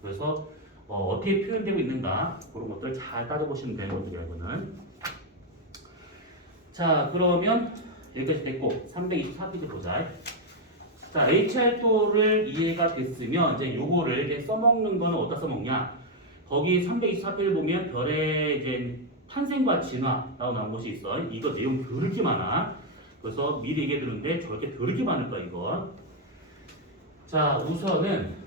그래서 어떻게 표현되고 있는가 그런 것들 잘 따져보시면 되는 것들이야 이거는. 자 그러면 여기까지 됐고 324페이지 보자. 자 H알도를 이해가 됐으면 이제 요거를 이제 써먹는 거는 어디다 써먹냐. 거기 324페이지 보면 별의 이제 탄생과 진화라고 나온 것이 있어. 이거 내용 그렇게 많아. 그래서 미리 얘기해 두는데 저렇게 그렇게 많을까 이거. 자 우선은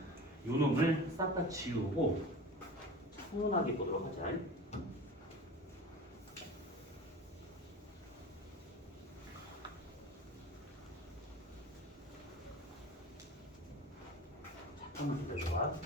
요 놈을 싹 다 지우고 차분하게 보도록 하자. 잠깐만 기다려봐.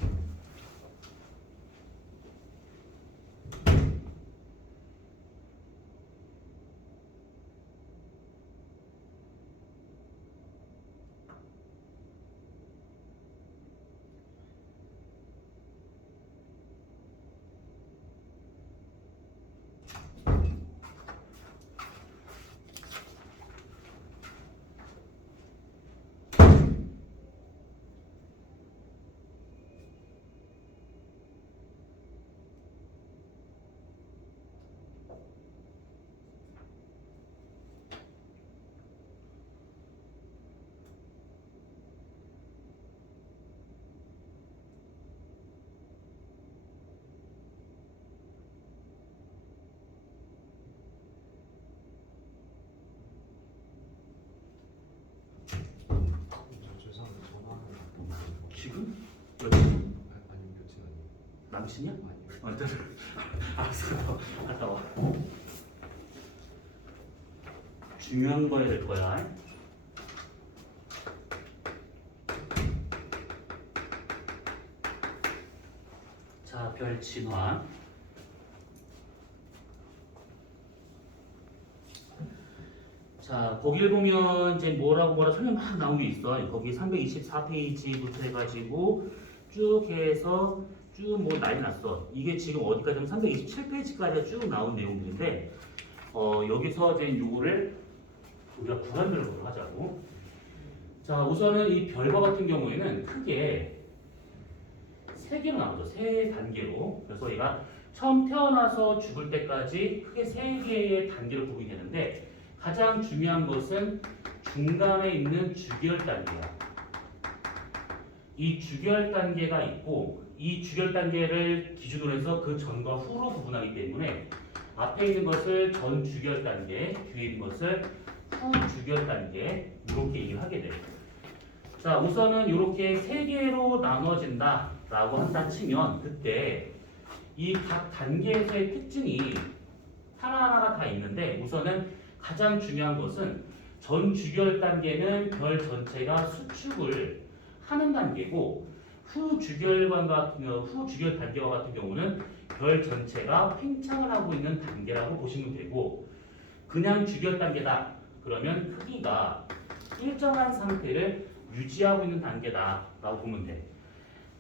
죄송한데 전화하는 지금? 여기 아니 교체 아니에요. 남친이야? 아니요. 일단 알았어. 갔다 와. 중요한 거 해야 될 거야. 자, 별 진화. 자, 거기를 보면 이제 뭐라 설명 막 나온 게 있어. 거기 324페이지부터 해가지고 쭉 해서 쭉 뭐 난리 났어. 이게 지금 어디까지 하면 327페이지까지가 쭉 나온 내용들인데, 여기서 이제 요거를 우리가 구간별로 하자고. 자, 우선은 이 별과 같은 경우에는 크게 세 개로 나오죠. 세 단계로. 그래서 얘가 처음 태어나서 죽을 때까지 크게 세 개의 단계로 구분이 되는데, 가장 중요한 것은 중간에 있는 주결 단계야. 이 주결 단계가 있고, 이 주결 단계를 기준으로 해서 그 전과 후로 구분하기 때문에 앞에 있는 것을 전 주결 단계, 뒤에 있는 것을 후 주결 단계, 이렇게 얘기를 하게 돼요. 자, 우선은 이렇게 세 개로 나눠진다라고 한다 치면, 그때 이 각 단계에서의 특징이 하나하나가 다 있는데, 우선은 가장 중요한 것은 전 주결 단계는 별 전체가 수축을 하는 단계고, 후 주결 단계와 같은 경우는 별 전체가 팽창을 하고 있는 단계라고 보시면 되고, 그냥 주결 단계다 그러면 크기가 일정한 상태를 유지하고 있는 단계다라고 보면 돼.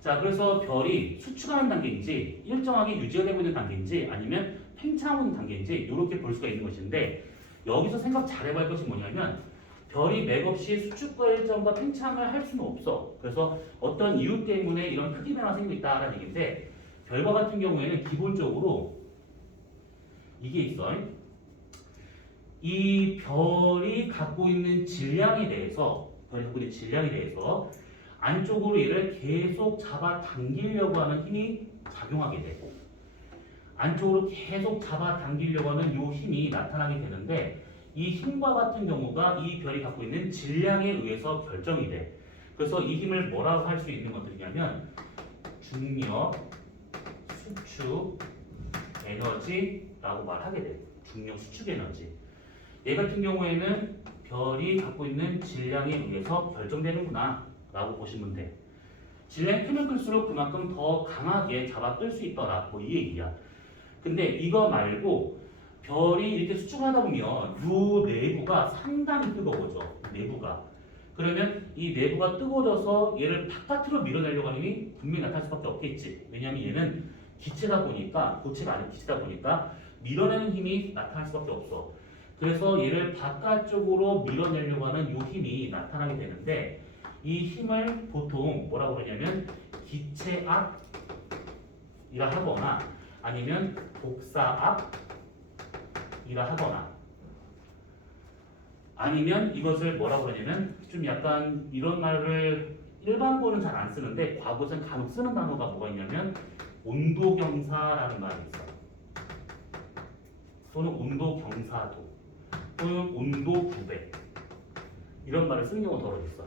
자, 그래서 별이 수축하는 단계인지 일정하게 유지가 되고 있는 단계인지 아니면 팽창하고 있는 단계인지 이렇게 볼 수가 있는 것인데, 여기서 생각 잘 해볼 것이 뭐냐면, 별이 맥없이 수축과 일정과 팽창을 할 수는 없어. 그래서 어떤 이유 때문에 이런 크기 변화가 생기고 있다라는 얘기인데, 별과 같은 경우에는 기본적으로 이게 있어. 이 별이 갖고 있는 질량에 대해서 안쪽으로 얘를 계속 잡아당기려고 하는 힘이 작용하게 되고, 안쪽으로 계속 잡아당기려고 하는 이 힘이 나타나게 되는데, 이 힘과 같은 경우가 이 별이 갖고 있는 질량에 의해서 결정이 돼. 그래서 이 힘을 뭐라고 할 수 있는 것들이냐면 중력, 수축, 에너지라고 말하게 돼. 중력, 수축, 에너지. 얘 같은 경우에는 별이 갖고 있는 질량에 의해서 결정되는구나 라고 보시면 돼. 질량이 크면 클수록 그만큼 더 강하게 잡아 끌 수 있더라, 뭐 이 얘기야. 근데 이거 말고 별이 이렇게 수축하다 보면 요 내부가 상당히 뜨거워져. 내부가. 그러면 이 내부가 뜨거워져서 얘를 바깥으로 밀어내려고 하는 힘이 분명히 나타날 수밖에 없겠지. 왜냐하면 얘는 기체다 보니까, 고체가 아닌 기체다 보니까 밀어내는 힘이 나타날 수밖에 없어. 그래서 얘를 바깥쪽으로 밀어내려고 하는 요 힘이 나타나게 되는데, 이 힘을 보통 뭐라고 그러냐면 기체압이라 하거나 아니면 복사압이라 하거나, 아니면 이것을 뭐라고 그러냐면, 좀 약간 이런 말을 일반고는 잘 안 쓰는데 과거에는 간혹 쓰는 단어가 뭐가 있냐면 온도경사라는 말이 있어. 또는 온도경사도, 또는 온도구배, 이런 말을 쓰는 경우가 더러 있어.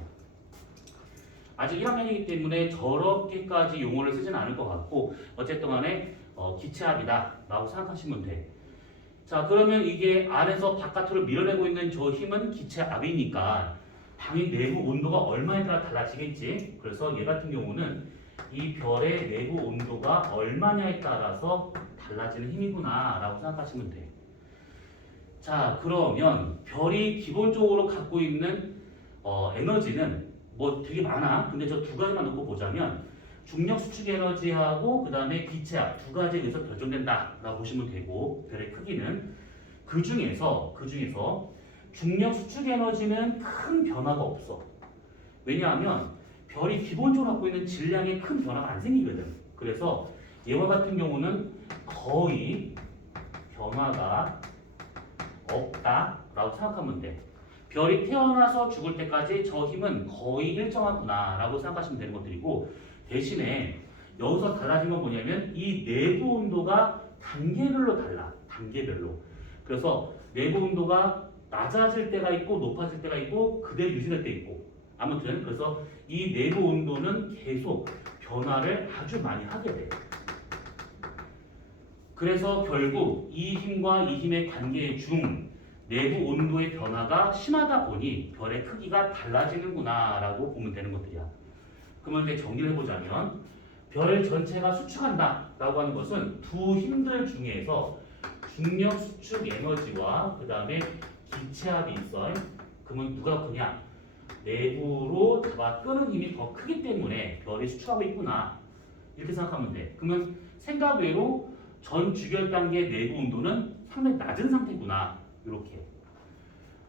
아직 1학년이기 때문에 저렇게까지 용어를 쓰진 않을 것 같고, 어쨌든 간에 기체압이다 라고 생각하시면 돼. 자, 그러면 이게 안에서 바깥으로 밀어내고 있는 저 힘은 기체압이니까 당연히 내부 온도가 얼마에 따라 달라지겠지. 그래서 얘 같은 경우는 이 별의 내부 온도가 얼마냐에 따라서 달라지는 힘이구나 라고 생각하시면 돼. 자, 그러면 별이 기본적으로 갖고 있는 에너지는 뭐 되게 많아. 근데 저 두 가지만 놓고 보자면 중력 수축 에너지하고 그 다음에 기체압 두 가지에 의해서 결정된다 라고 보시면 되고, 별의 크기는 그 중에서 중력 수축 에너지는 큰 변화가 없어. 왜냐하면 별이 기본적으로 갖고 있는 질량에 큰 변화가 안 생기거든. 그래서 얘와 같은 경우는 거의 변화가 없다라고 생각하면 돼. 별이 태어나서 죽을 때까지 저 힘은 거의 일정하구나 라고 생각하시면 되는 것들이고, 대신에 여기서 달라진 건 뭐냐면 이 내부 온도가 단계별로 달라. 단계별로. 그래서 내부 온도가 낮아질 때가 있고 높아질 때가 있고 그대로 유지될 때 있고, 아무튼 그래서 이 내부 온도는 계속 변화를 아주 많이 하게 돼. 그래서 결국 이 힘과 이 힘의 관계 중 내부 온도의 변화가 심하다 보니 별의 크기가 달라지는구나 라고 보면 되는 것들이야. 그러면 이제 정리를 해보자면, 별 전체가 수축한다라고 하는 것은 두 힘들 중에서 중력 수축 에너지와 그 다음에 기체압이 있어. 그러면 누가 크냐? 내부로 잡아 끄는 힘이 더 크기 때문에 별이 수축하고 있구나. 이렇게 생각하면 돼. 그러면 생각 외로 전 주결 단계 내부 온도는 상당히 낮은 상태구나. 이렇게.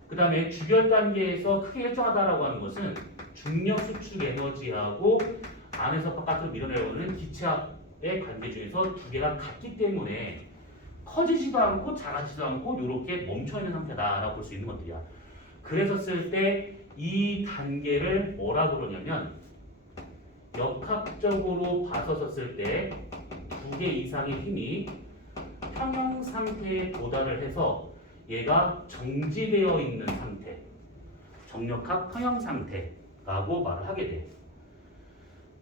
그 다음에 주결 단계에서 크게 일정하다라고 하는 것은 중력 수축 에너지하고 안에서 바깥으로 밀어내려오는 기체압의 관계 중에서 두 개가 같기 때문에 커지지도 않고 작아지지도 않고 이렇게 멈춰있는 상태다라고 볼 수 있는 것들이야. 그래서 쓸 때 이 단계를 뭐라고 그러냐면 역학적으로 봐서 썼을 때 두 개 이상의 힘이 평형 상태에 도달을 해서 얘가 정지되어 있는 상태, 정력학 평형 상태라고 말을 하게 돼.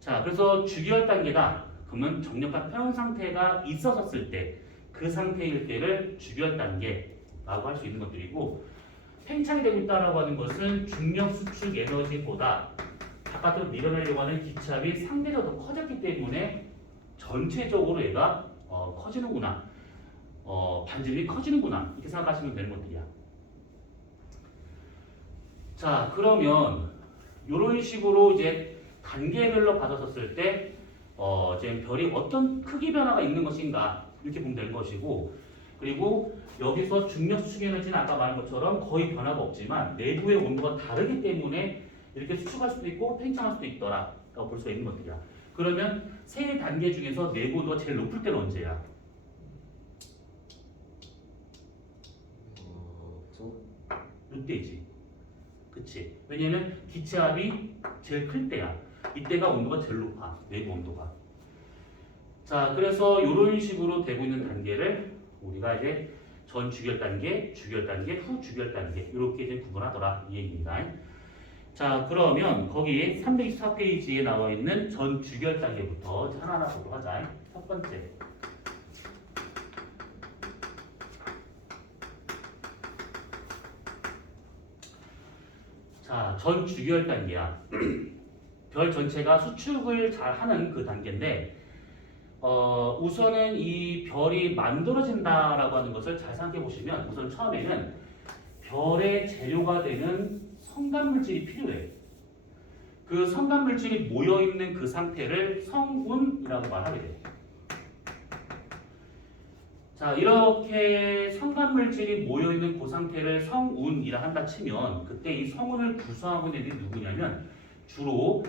자, 그래서 주기열 단계다. 그러면 정력학 평형 상태가 있었을 때, 그 상태일 때를 주기열 단계라고 할 수 있는 것들이고, 팽창이 되고 있다라고 하는 것은 중력 수축 에너지보다 바깥으로 밀어내려고 하는 기체압이 상대적으로 더 커졌기 때문에 전체적으로 얘가 커지는구나. 반지름이 커지는구나. 이렇게 생각하시면 되는 것들이야. 자, 그러면 이런 식으로 이제 단계별로 받아섰을 때 이제 별이 어떤 크기 변화가 있는 것인가 이렇게 보면 될 것이고, 그리고 여기서 중력 수축 에너지는 아까 말한 것처럼 거의 변화가 없지만 내부의 온도가 다르기 때문에 이렇게 수축할 수도 있고 팽창할 수도 있더라라고 볼 수가 있는 것들이야. 그러면 세 단계 중에서 내부 온도가 제일 높을 때는 언제야? 이때이지. 그치? 왜냐면 기체압이 제일 클 때야. 이때가 온도가 제일 높아. 내부 온도가. 자, 그래서 이런 식으로 되고 있는 단계를 우리가 이제 전 주결 단계, 주결 단계, 후 주결 단계 이렇게 이제 구분하더라 이 얘기입니다. 자, 그러면 거기 324페이지에 나와 있는 전 주결 단계부터 하나하나 보도록 하자. 첫 번째. 자, 전 주결 단계야. 별 전체가 수축을 잘 하는 그 단계인데, 우선은 이 별이 만들어진다라고 하는 것을 잘 생각해 보시면, 우선 처음에는 별의 재료가 되는 성간 물질이 필요해. 그 성간 물질이 모여 있는 그 상태를 성운이라고 말하게 돼. 자, 이렇게 성간 물질이 모여 있는 그 상태를 성운이라 한다 치면, 그때 이 성운을 구성하고 있는 애들이 누구냐면 주로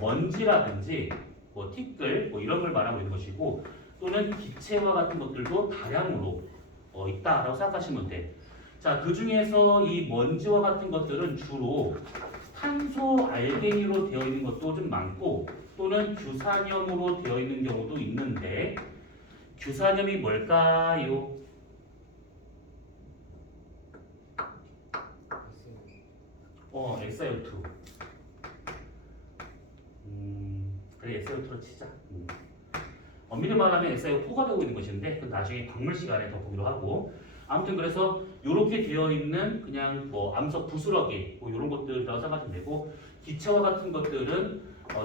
먼지라든지 뭐 티끌 뭐 이런 걸 말하고 있는 것이고, 또는 기체와 같은 것들도 다량으로 있다라고 생각하시면 돼. 자, 그 중에서 이 먼지와 같은 것들은 주로 탄소 알데니로 되어 있는 것도 좀 많고, 또는 규산염으로 되어 있는 경우도 있는데, 규산염이 뭘까요? SiO2. 그래, SiO2로 치자. 엄밀히 말하면 SiO4가 되고 있는 것인데, 그건 나중에 광물 시간에 더 보기로 하고. 아무튼 그래서 이렇게 되어 있는 그냥 뭐 암석 부스러기 뭐 이런 것들이라고 생각하시면 되고, 기체와 같은 것들은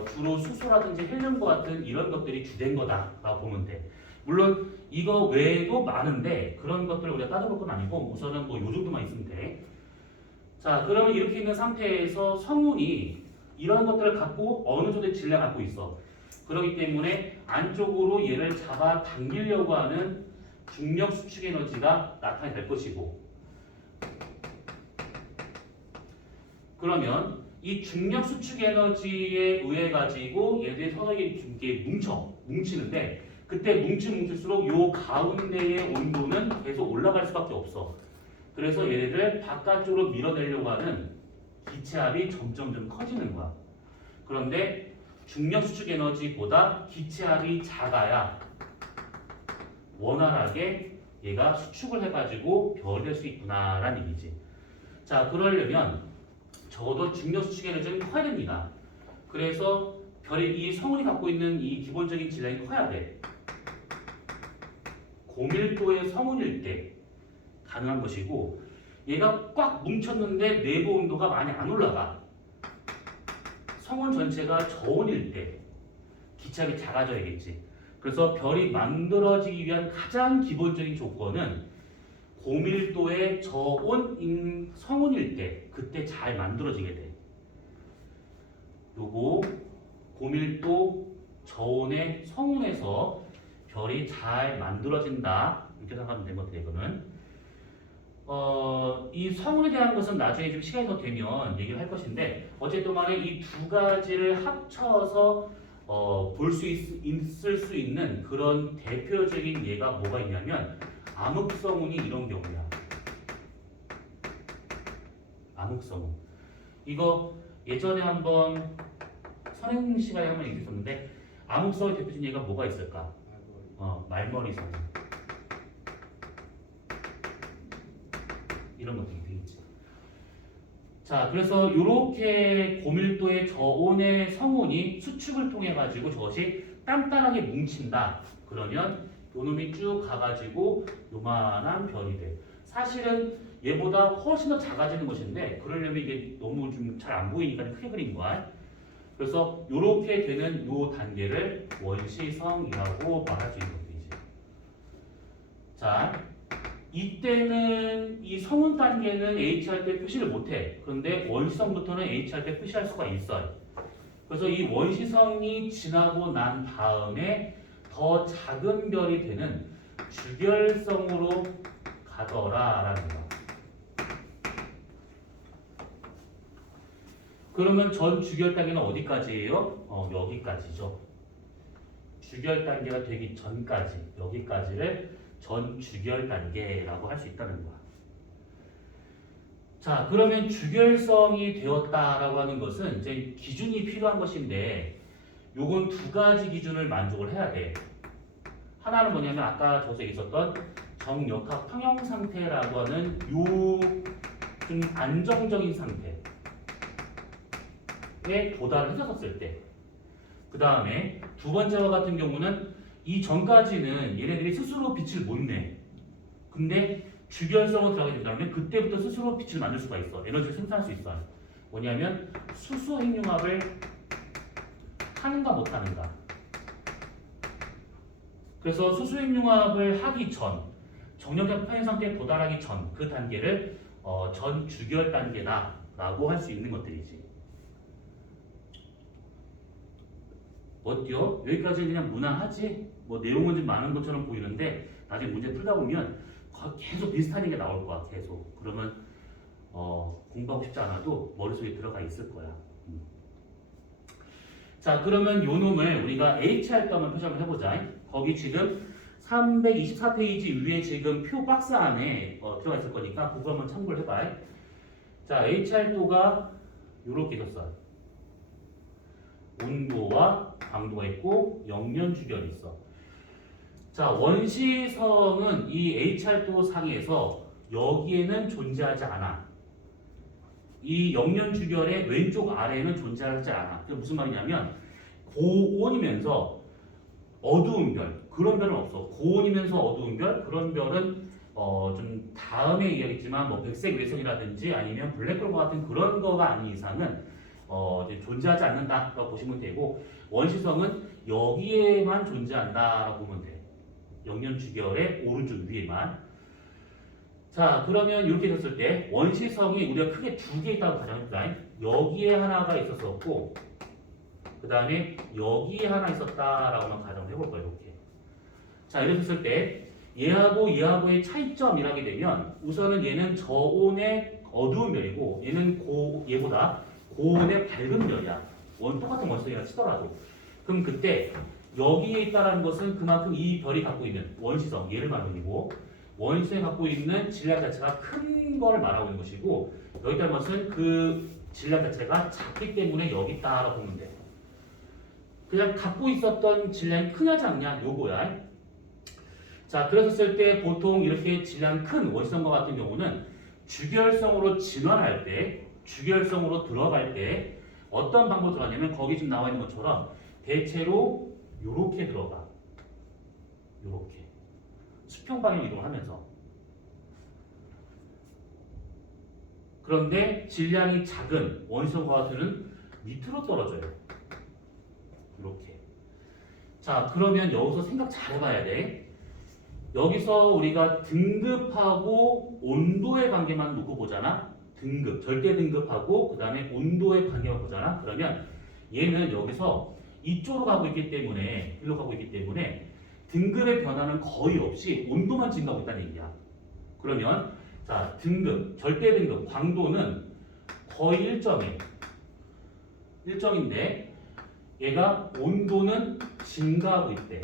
주로 수소라든지 헬륨과 같은 이런 것들이 주된 거다라고 보면 돼. 물론 이거 외에도 많은데 그런 것들을 우리가 따져볼 건 아니고 우선은 뭐 요 정도만 있으면 돼. 자, 그러면 이렇게 있는 상태에서 성운이 이런 것들을 갖고 어느 정도의 질량을 갖고 있어. 그렇기 때문에 안쪽으로 얘를 잡아 당기려고 하는 중력 수축 에너지가 나타나게 될 것이고, 그러면 이 중력 수축 에너지에 의해 가지고 얘들이 서로 이렇게 뭉치는데, 그때 뭉칠수록 요 가운데의 온도는 계속 올라갈 수밖에 없어. 그래서 얘네들 바깥쪽으로 밀어내려고 하는 기체압이 점점 커지는 거야. 그런데 중력 수축 에너지보다 기체압이 작아야 원활하게 얘가 수축을 해가지고 별이 될 수 있구나라는 얘기지. 자, 그러려면 적어도 중력 수축 에너지는 커야 됩니다. 그래서 별이 이 성운이 갖고 있는 이 기본적인 질량이 커야 돼. 고밀도의 성운일 때 가능한 것이고, 얘가 꽉 뭉쳤는데 내부 온도가 많이 안 올라가. 성운 전체가 저온일 때, 기차가 작아져야겠지. 그래서 별이 만들어지기 위한 가장 기본적인 조건은 고밀도의 저온 성운일 때 그때 잘 만들어지게 돼. 요거 고밀도 저온의 성운에서 별이 잘 만들어진다 이렇게 생각하면 되거든요. 이거는 이 성운에 대한 것은 나중에 좀 시간이 더 되면 얘기를 할 것인데 어쨌든 간에 이 두 가지를 합쳐서 볼 수 있을 수 있는 그런 대표적인 예가 뭐가 있냐면 암흑성운이 이런 경우야. 암흑성운. 이거 예전에 한번 선행 시간에 한번 얘기했었는데 암흑성운의 대표적인 예가 뭐가 있을까? 말머리 성운. 이런 것들이 되겠지. 자, 그래서 이렇게 고밀도의 저온의 성운이 수축을 통해 가지고 저것이 단단하게 뭉친다. 그러면 요놈이 쭉 가가지고 요만한 별이 돼. 사실은 얘보다 훨씬 더 작아지는 것인데 그러려면 이게 너무 좀 잘 안 보이니까 크게 그린 거야. 그래서 이렇게 되는 요 단계를 원시성이라고 말할 수 있는 것이지. 자, 이때는 이 성운 단계는 H할 때 표시를 못해. 그런데 원시성부터는 H할 때 표시할 수가 있어요. 그래서 이 원시성이 지나고 난 다음에 더 작은 별이 되는 주결성으로 가더라라는 거. 그러면 전 주결 단계는 어디까지예요? 여기까지죠. 주결 단계가 되기 전까지 여기까지를 전 주결 단계라고 할 수 있다는 거야. 자, 그러면 주결성이 되었다라고 하는 것은 이제 기준이 필요한 것인데 요건 두 가지 기준을 만족을 해야 돼. 하나는 뭐냐면 아까 저서 있었던 정역학 평형 상태라고 하는 요 좀 안정적인 상태에 도달을 했었을 때. 그 다음에 두 번째와 같은 경우는 이 전까지는 얘네들이 스스로 빛을 못 내. 근데 주결성으로 들어가게 된다면 그때부터 스스로 빛을 만들 수가 있어. 에너지를 생산할 수 있어. 뭐냐면 수소 핵융합을 하는가 못 하는가. 그래서 수소 핵융합을 하기 전, 정력적 평형 상태에 도달하기 전 그 단계를 전 주결 단계다라고 할 수 있는 것들이지. 어때요? 여기까지는 그냥 무난하지? 뭐 내용은 좀 많은 것처럼 보이는데 나중에 문제 풀다 보면 계속 비슷한 얘기가 나올 거야. 계속. 그러면 공부하고 싶지 않아도 머릿속에 들어가 있을 거야. 자, 그러면 요 놈을 우리가 H할 때 한번 표시 한번 해보자. 거기 지금 324페이지 위에 지금 표 박스 안에 들어가 있을 거니까 그거 한번 참고를 해봐. 자, H활도가 요렇게 있었어요. 온도와 강도가 있고 영연주결이 있어. 자, 원시성은 이 H활도 상에서 여기에는 존재하지 않아. 이 영연주결의 왼쪽 아래에는 존재하지 않아. 그게 무슨 말이냐면 고온이면서 어두운 별 그런 별은 없어. 고온이면서 어두운 별 그런 별은 좀 다음에 이야기했지만 뭐 백색 외성이라든지 아니면 블랙홀과 같은 그런 거가 아닌 이상은 이제 존재하지 않는다라고 보시면 되고 원시성은 여기에만 존재한다라고 보면 돼. 영연주결의 오른쪽 위에만. 자, 그러면 이렇게 됐을 때 원시성이 우리가 크게 두 개 있다고 가정합니다. 여기에 하나가 있었었고 그 다음에 여기에 하나 있었다라고만 가정을 해볼 거예요. 이렇게. 자, 이렇게 했을 때 얘하고 얘하고의 차이점이라게 되면 우선은 얘는 저온의 어두운 별이고 얘는 얘보다 고온의 밝은 별이야. 똑같은 원성이라 치더라도. 그럼 그때 여기에 있다라는 것은 그만큼 이 별이 갖고 있는 원시성 얘를 말하는 것이고 원시성이 갖고 있는 질량 자체가 큰 걸 말하고 있는 것이고 여기 있다는 것은 그 질량 자체가 작기 때문에 여기 있다라고 보면 돼. 그냥 갖고 있었던 질량이 크냐 작냐 요거야. 자, 그랬을 때 보통 이렇게 질량 큰 원시성과 같은 경우는 주결성으로 진화할 때, 주결성으로 들어갈 때 어떤 방법으로 들어가냐면 거기 지금 나와 있는 것처럼 대체로 요렇게 들어가. 요렇게. 수평 방향 이동하면서. 그런데 질량이 작은 원시성과 같은 밑으로 떨어져요. 이렇게. 자, 그러면 여기서 생각 잘 해봐야 돼. 여기서 우리가 등급하고 온도의 관계만 놓고 보잖아. 등급, 절대 등급하고 그 다음에 온도의 관계만 보잖아. 그러면 얘는 여기서 이쪽으로 가고 있기 때문에, 일로 가고 있기 때문에 등급의 변화는 거의 없이 온도만 증가하고 있다는 얘기야. 그러면 자, 등급, 절대 등급, 광도는 거의 일정인데 얘가 온도는 증가하고 있대.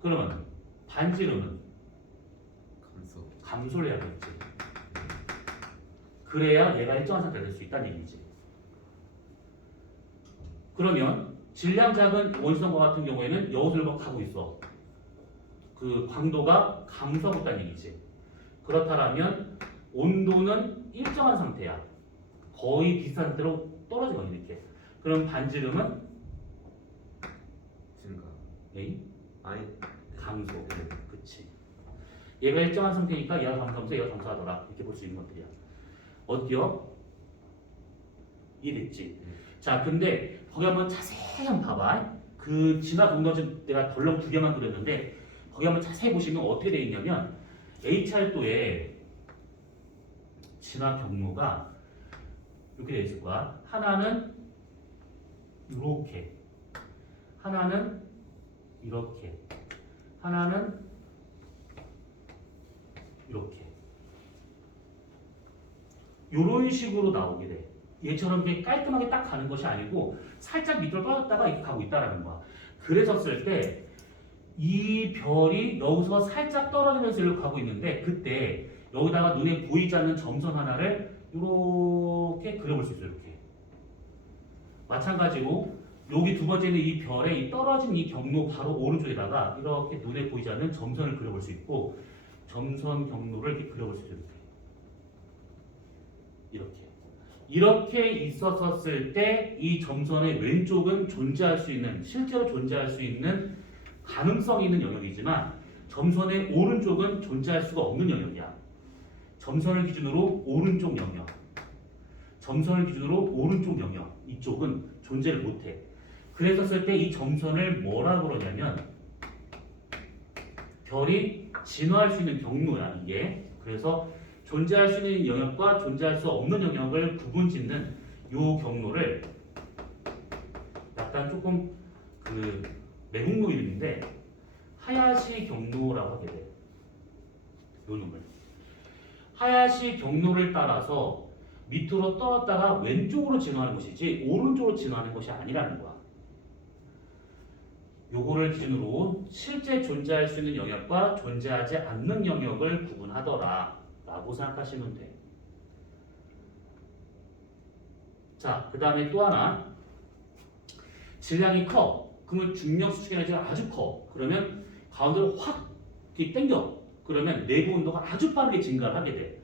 그러면 반지름은 감소. 감소를 해야겠지. 그래야 얘가 일정한 상태가 될 수 있다는 얘기지. 그러면 질량 작은 원시성과 같은 경우에는 여기서 가고 있어. 그 광도가 감소하고 있다는 얘기지. 그렇다면 온도는 일정한 상태야. 거의 비슷한 상태로 떨어지거든 이렇게. 그럼 반지름은 증가. 에이? 아니. 감소. 네. 그치. 얘가 일정한 상태니까 얘가 감소하면서 얘가 감소하더라. 이렇게 볼 수 있는 것들이야. 어때요? 이해됐지? 자, 근데 거기 한번 자세히 한번 봐봐. 그 진화 공간 좀 내가 덜렁 2개만 그렸는데 거기 한번 자세히 보시면 어떻게 되어 있냐면 H활도의 진화 경로가 이렇게 되어 있을 거야. 하나는 이렇게, 하나는 이렇게, 하나는 이렇게. 이런 식으로 나오게 돼. 얘처럼 이렇게 깔끔하게 딱 가는 것이 아니고 살짝 밑으로 떨어졌다가 이렇게 가고 있다라는 거야. 그랬었을 때 이 별이 여기서 살짝 떨어지면서 이렇게 가고 있는데 그때 여기다가 눈에 보이지 않는 점선 하나를 이렇게 그려볼 수 있어요. 이렇게. 마찬가지로 여기 두 번째는 이 별의 이 떨어진 이 경로 바로 오른쪽에다가 이렇게 눈에 보이지 않는 점선을 그려볼 수 있고 점선 경로를 이렇게 그려볼 수 있어요. 이렇게 있었을 때 이 점선의 왼쪽은 존재할 수 있는, 실제로 존재할 수 있는 가능성이 있는 영역이지만 점선의 오른쪽은 존재할 수가 없는 영역이야. 점선을 기준으로 오른쪽 영역, 점선을 기준으로 오른쪽 영역, 이쪽은 존재를 못해. 그랬었을 때 이 점선을 뭐라고 그러냐면 별이 진화할 수 있는 경로야 이게. 그래서 존재할 수 있는 영역과 존재할 수 없는 영역을 구분짓는 이 경로를 약간 조금 그 매국노 이름인데 하야시 경로라고 하게 돼. 요 놈을. 하야시 경로를 따라서 밑으로 떨었다가 왼쪽으로 진화하는 것이지 오른쪽으로 진화하는 것이 아니라는 거야. 요거를 기준으로 실제 존재할 수 있는 영역과 존재하지 않는 영역을 구분하더라 라고 생각하시면 돼. 자, 그 다음에 또 하나 질량이 커. 그러면 중력 수축 에너지가 아주 커. 그러면 가운데로 확 당겨. 그러면 내부 온도가 아주 빠르게 증가를 하게 돼.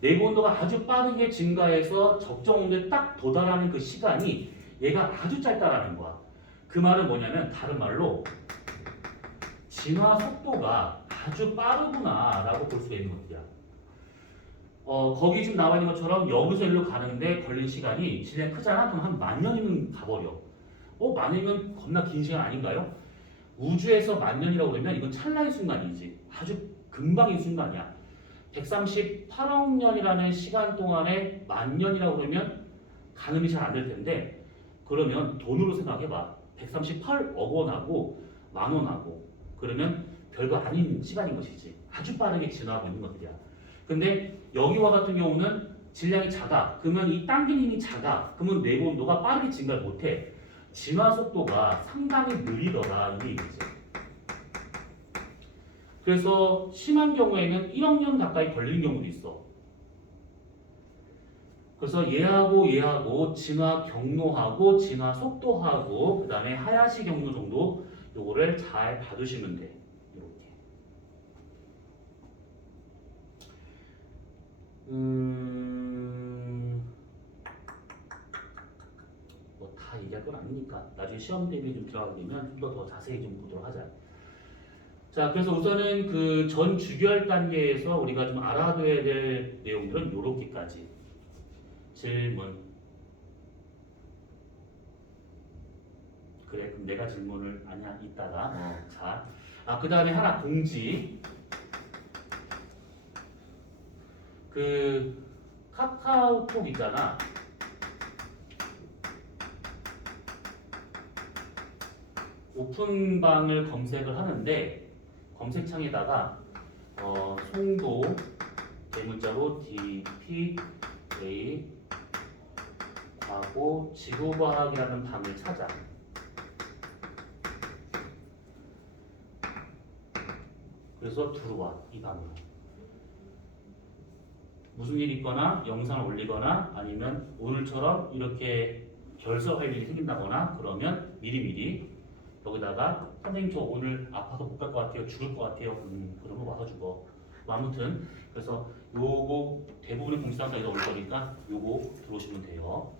내부 온도가 아주 빠르게 증가해서 적정 온도에 딱 도달하는 그 시간이 얘가 아주 짧다라는 거야. 그 말은 뭐냐면 다른 말로 진화 속도가 아주 빠르구나 라고 볼 수가 있는 것이야. 거기 지금 나와 있는 것처럼 여기서 일로 가는데 걸린 시간이 질량이 크잖아? 그럼 한 10,000년이면 가버려. 10,000년이면 겁나 긴 시간 아닌가요? 우주에서 10,000년이라고 그러면 이건 찰나의 순간이지. 아주 금방의 순간이야. 138억 년이라는 시간 동안에 10,000년이라고 그러면 가늠이 잘 안 될 텐데 그러면 돈으로 생각해봐. 138억 원하고 10,000원하고 그러면 별거 아닌 시간인 것이지. 아주 빠르게 진화하고 있는 것들이야. 근데 여기와 같은 경우는 질량이 작아. 그러면 이 당기는 힘이 작아. 그러면 내부 온도가 빠르게 증가를 못해. 진화 속도가 상당히 느리더라 이게 얘기지. 그래서 심한 경우에는 1억 년 가까이 걸리는 경우도 있어. 그래서 얘하고 진화 경로하고 진화 속도하고 그 다음에 하야시 경로 정도 요거를 잘 봐두시면 돼. 이렇게. 뭐 다 얘기할 건 아니니까 나중에 시험 대비에 좀 들어가게 되면 좀 더 자세히 좀 보도록 하자. 자, 그래서 우선은 그 전 주결 단계에서 우리가 좀 알아둬야 될 내용들은 요렇게까지. 질문. 그래 그럼 내가 질문을 아니야 이따가 자, 그 다음에 하나 공지 그 카카오톡 있잖아 오픈방을 검색을 하는데 검색창에다가 송도 대문자로 DPA 과고 지구과학이라는 방을 찾아. 그래서 들어와 이 방으로. 무슨 일이 있거나 영상을 올리거나 아니면 오늘처럼 이렇게 결석할 일이 생긴다거나 그러면 미리미리 여기다가 선생님 저 오늘 아파서 못 갈 것 같아요 죽을 것 같아요 그러면 와서 죽어 뭐 아무튼 그래서 요거 대부분의 공지사항 다 이거 올 거니까 요거 들어오시면 돼요.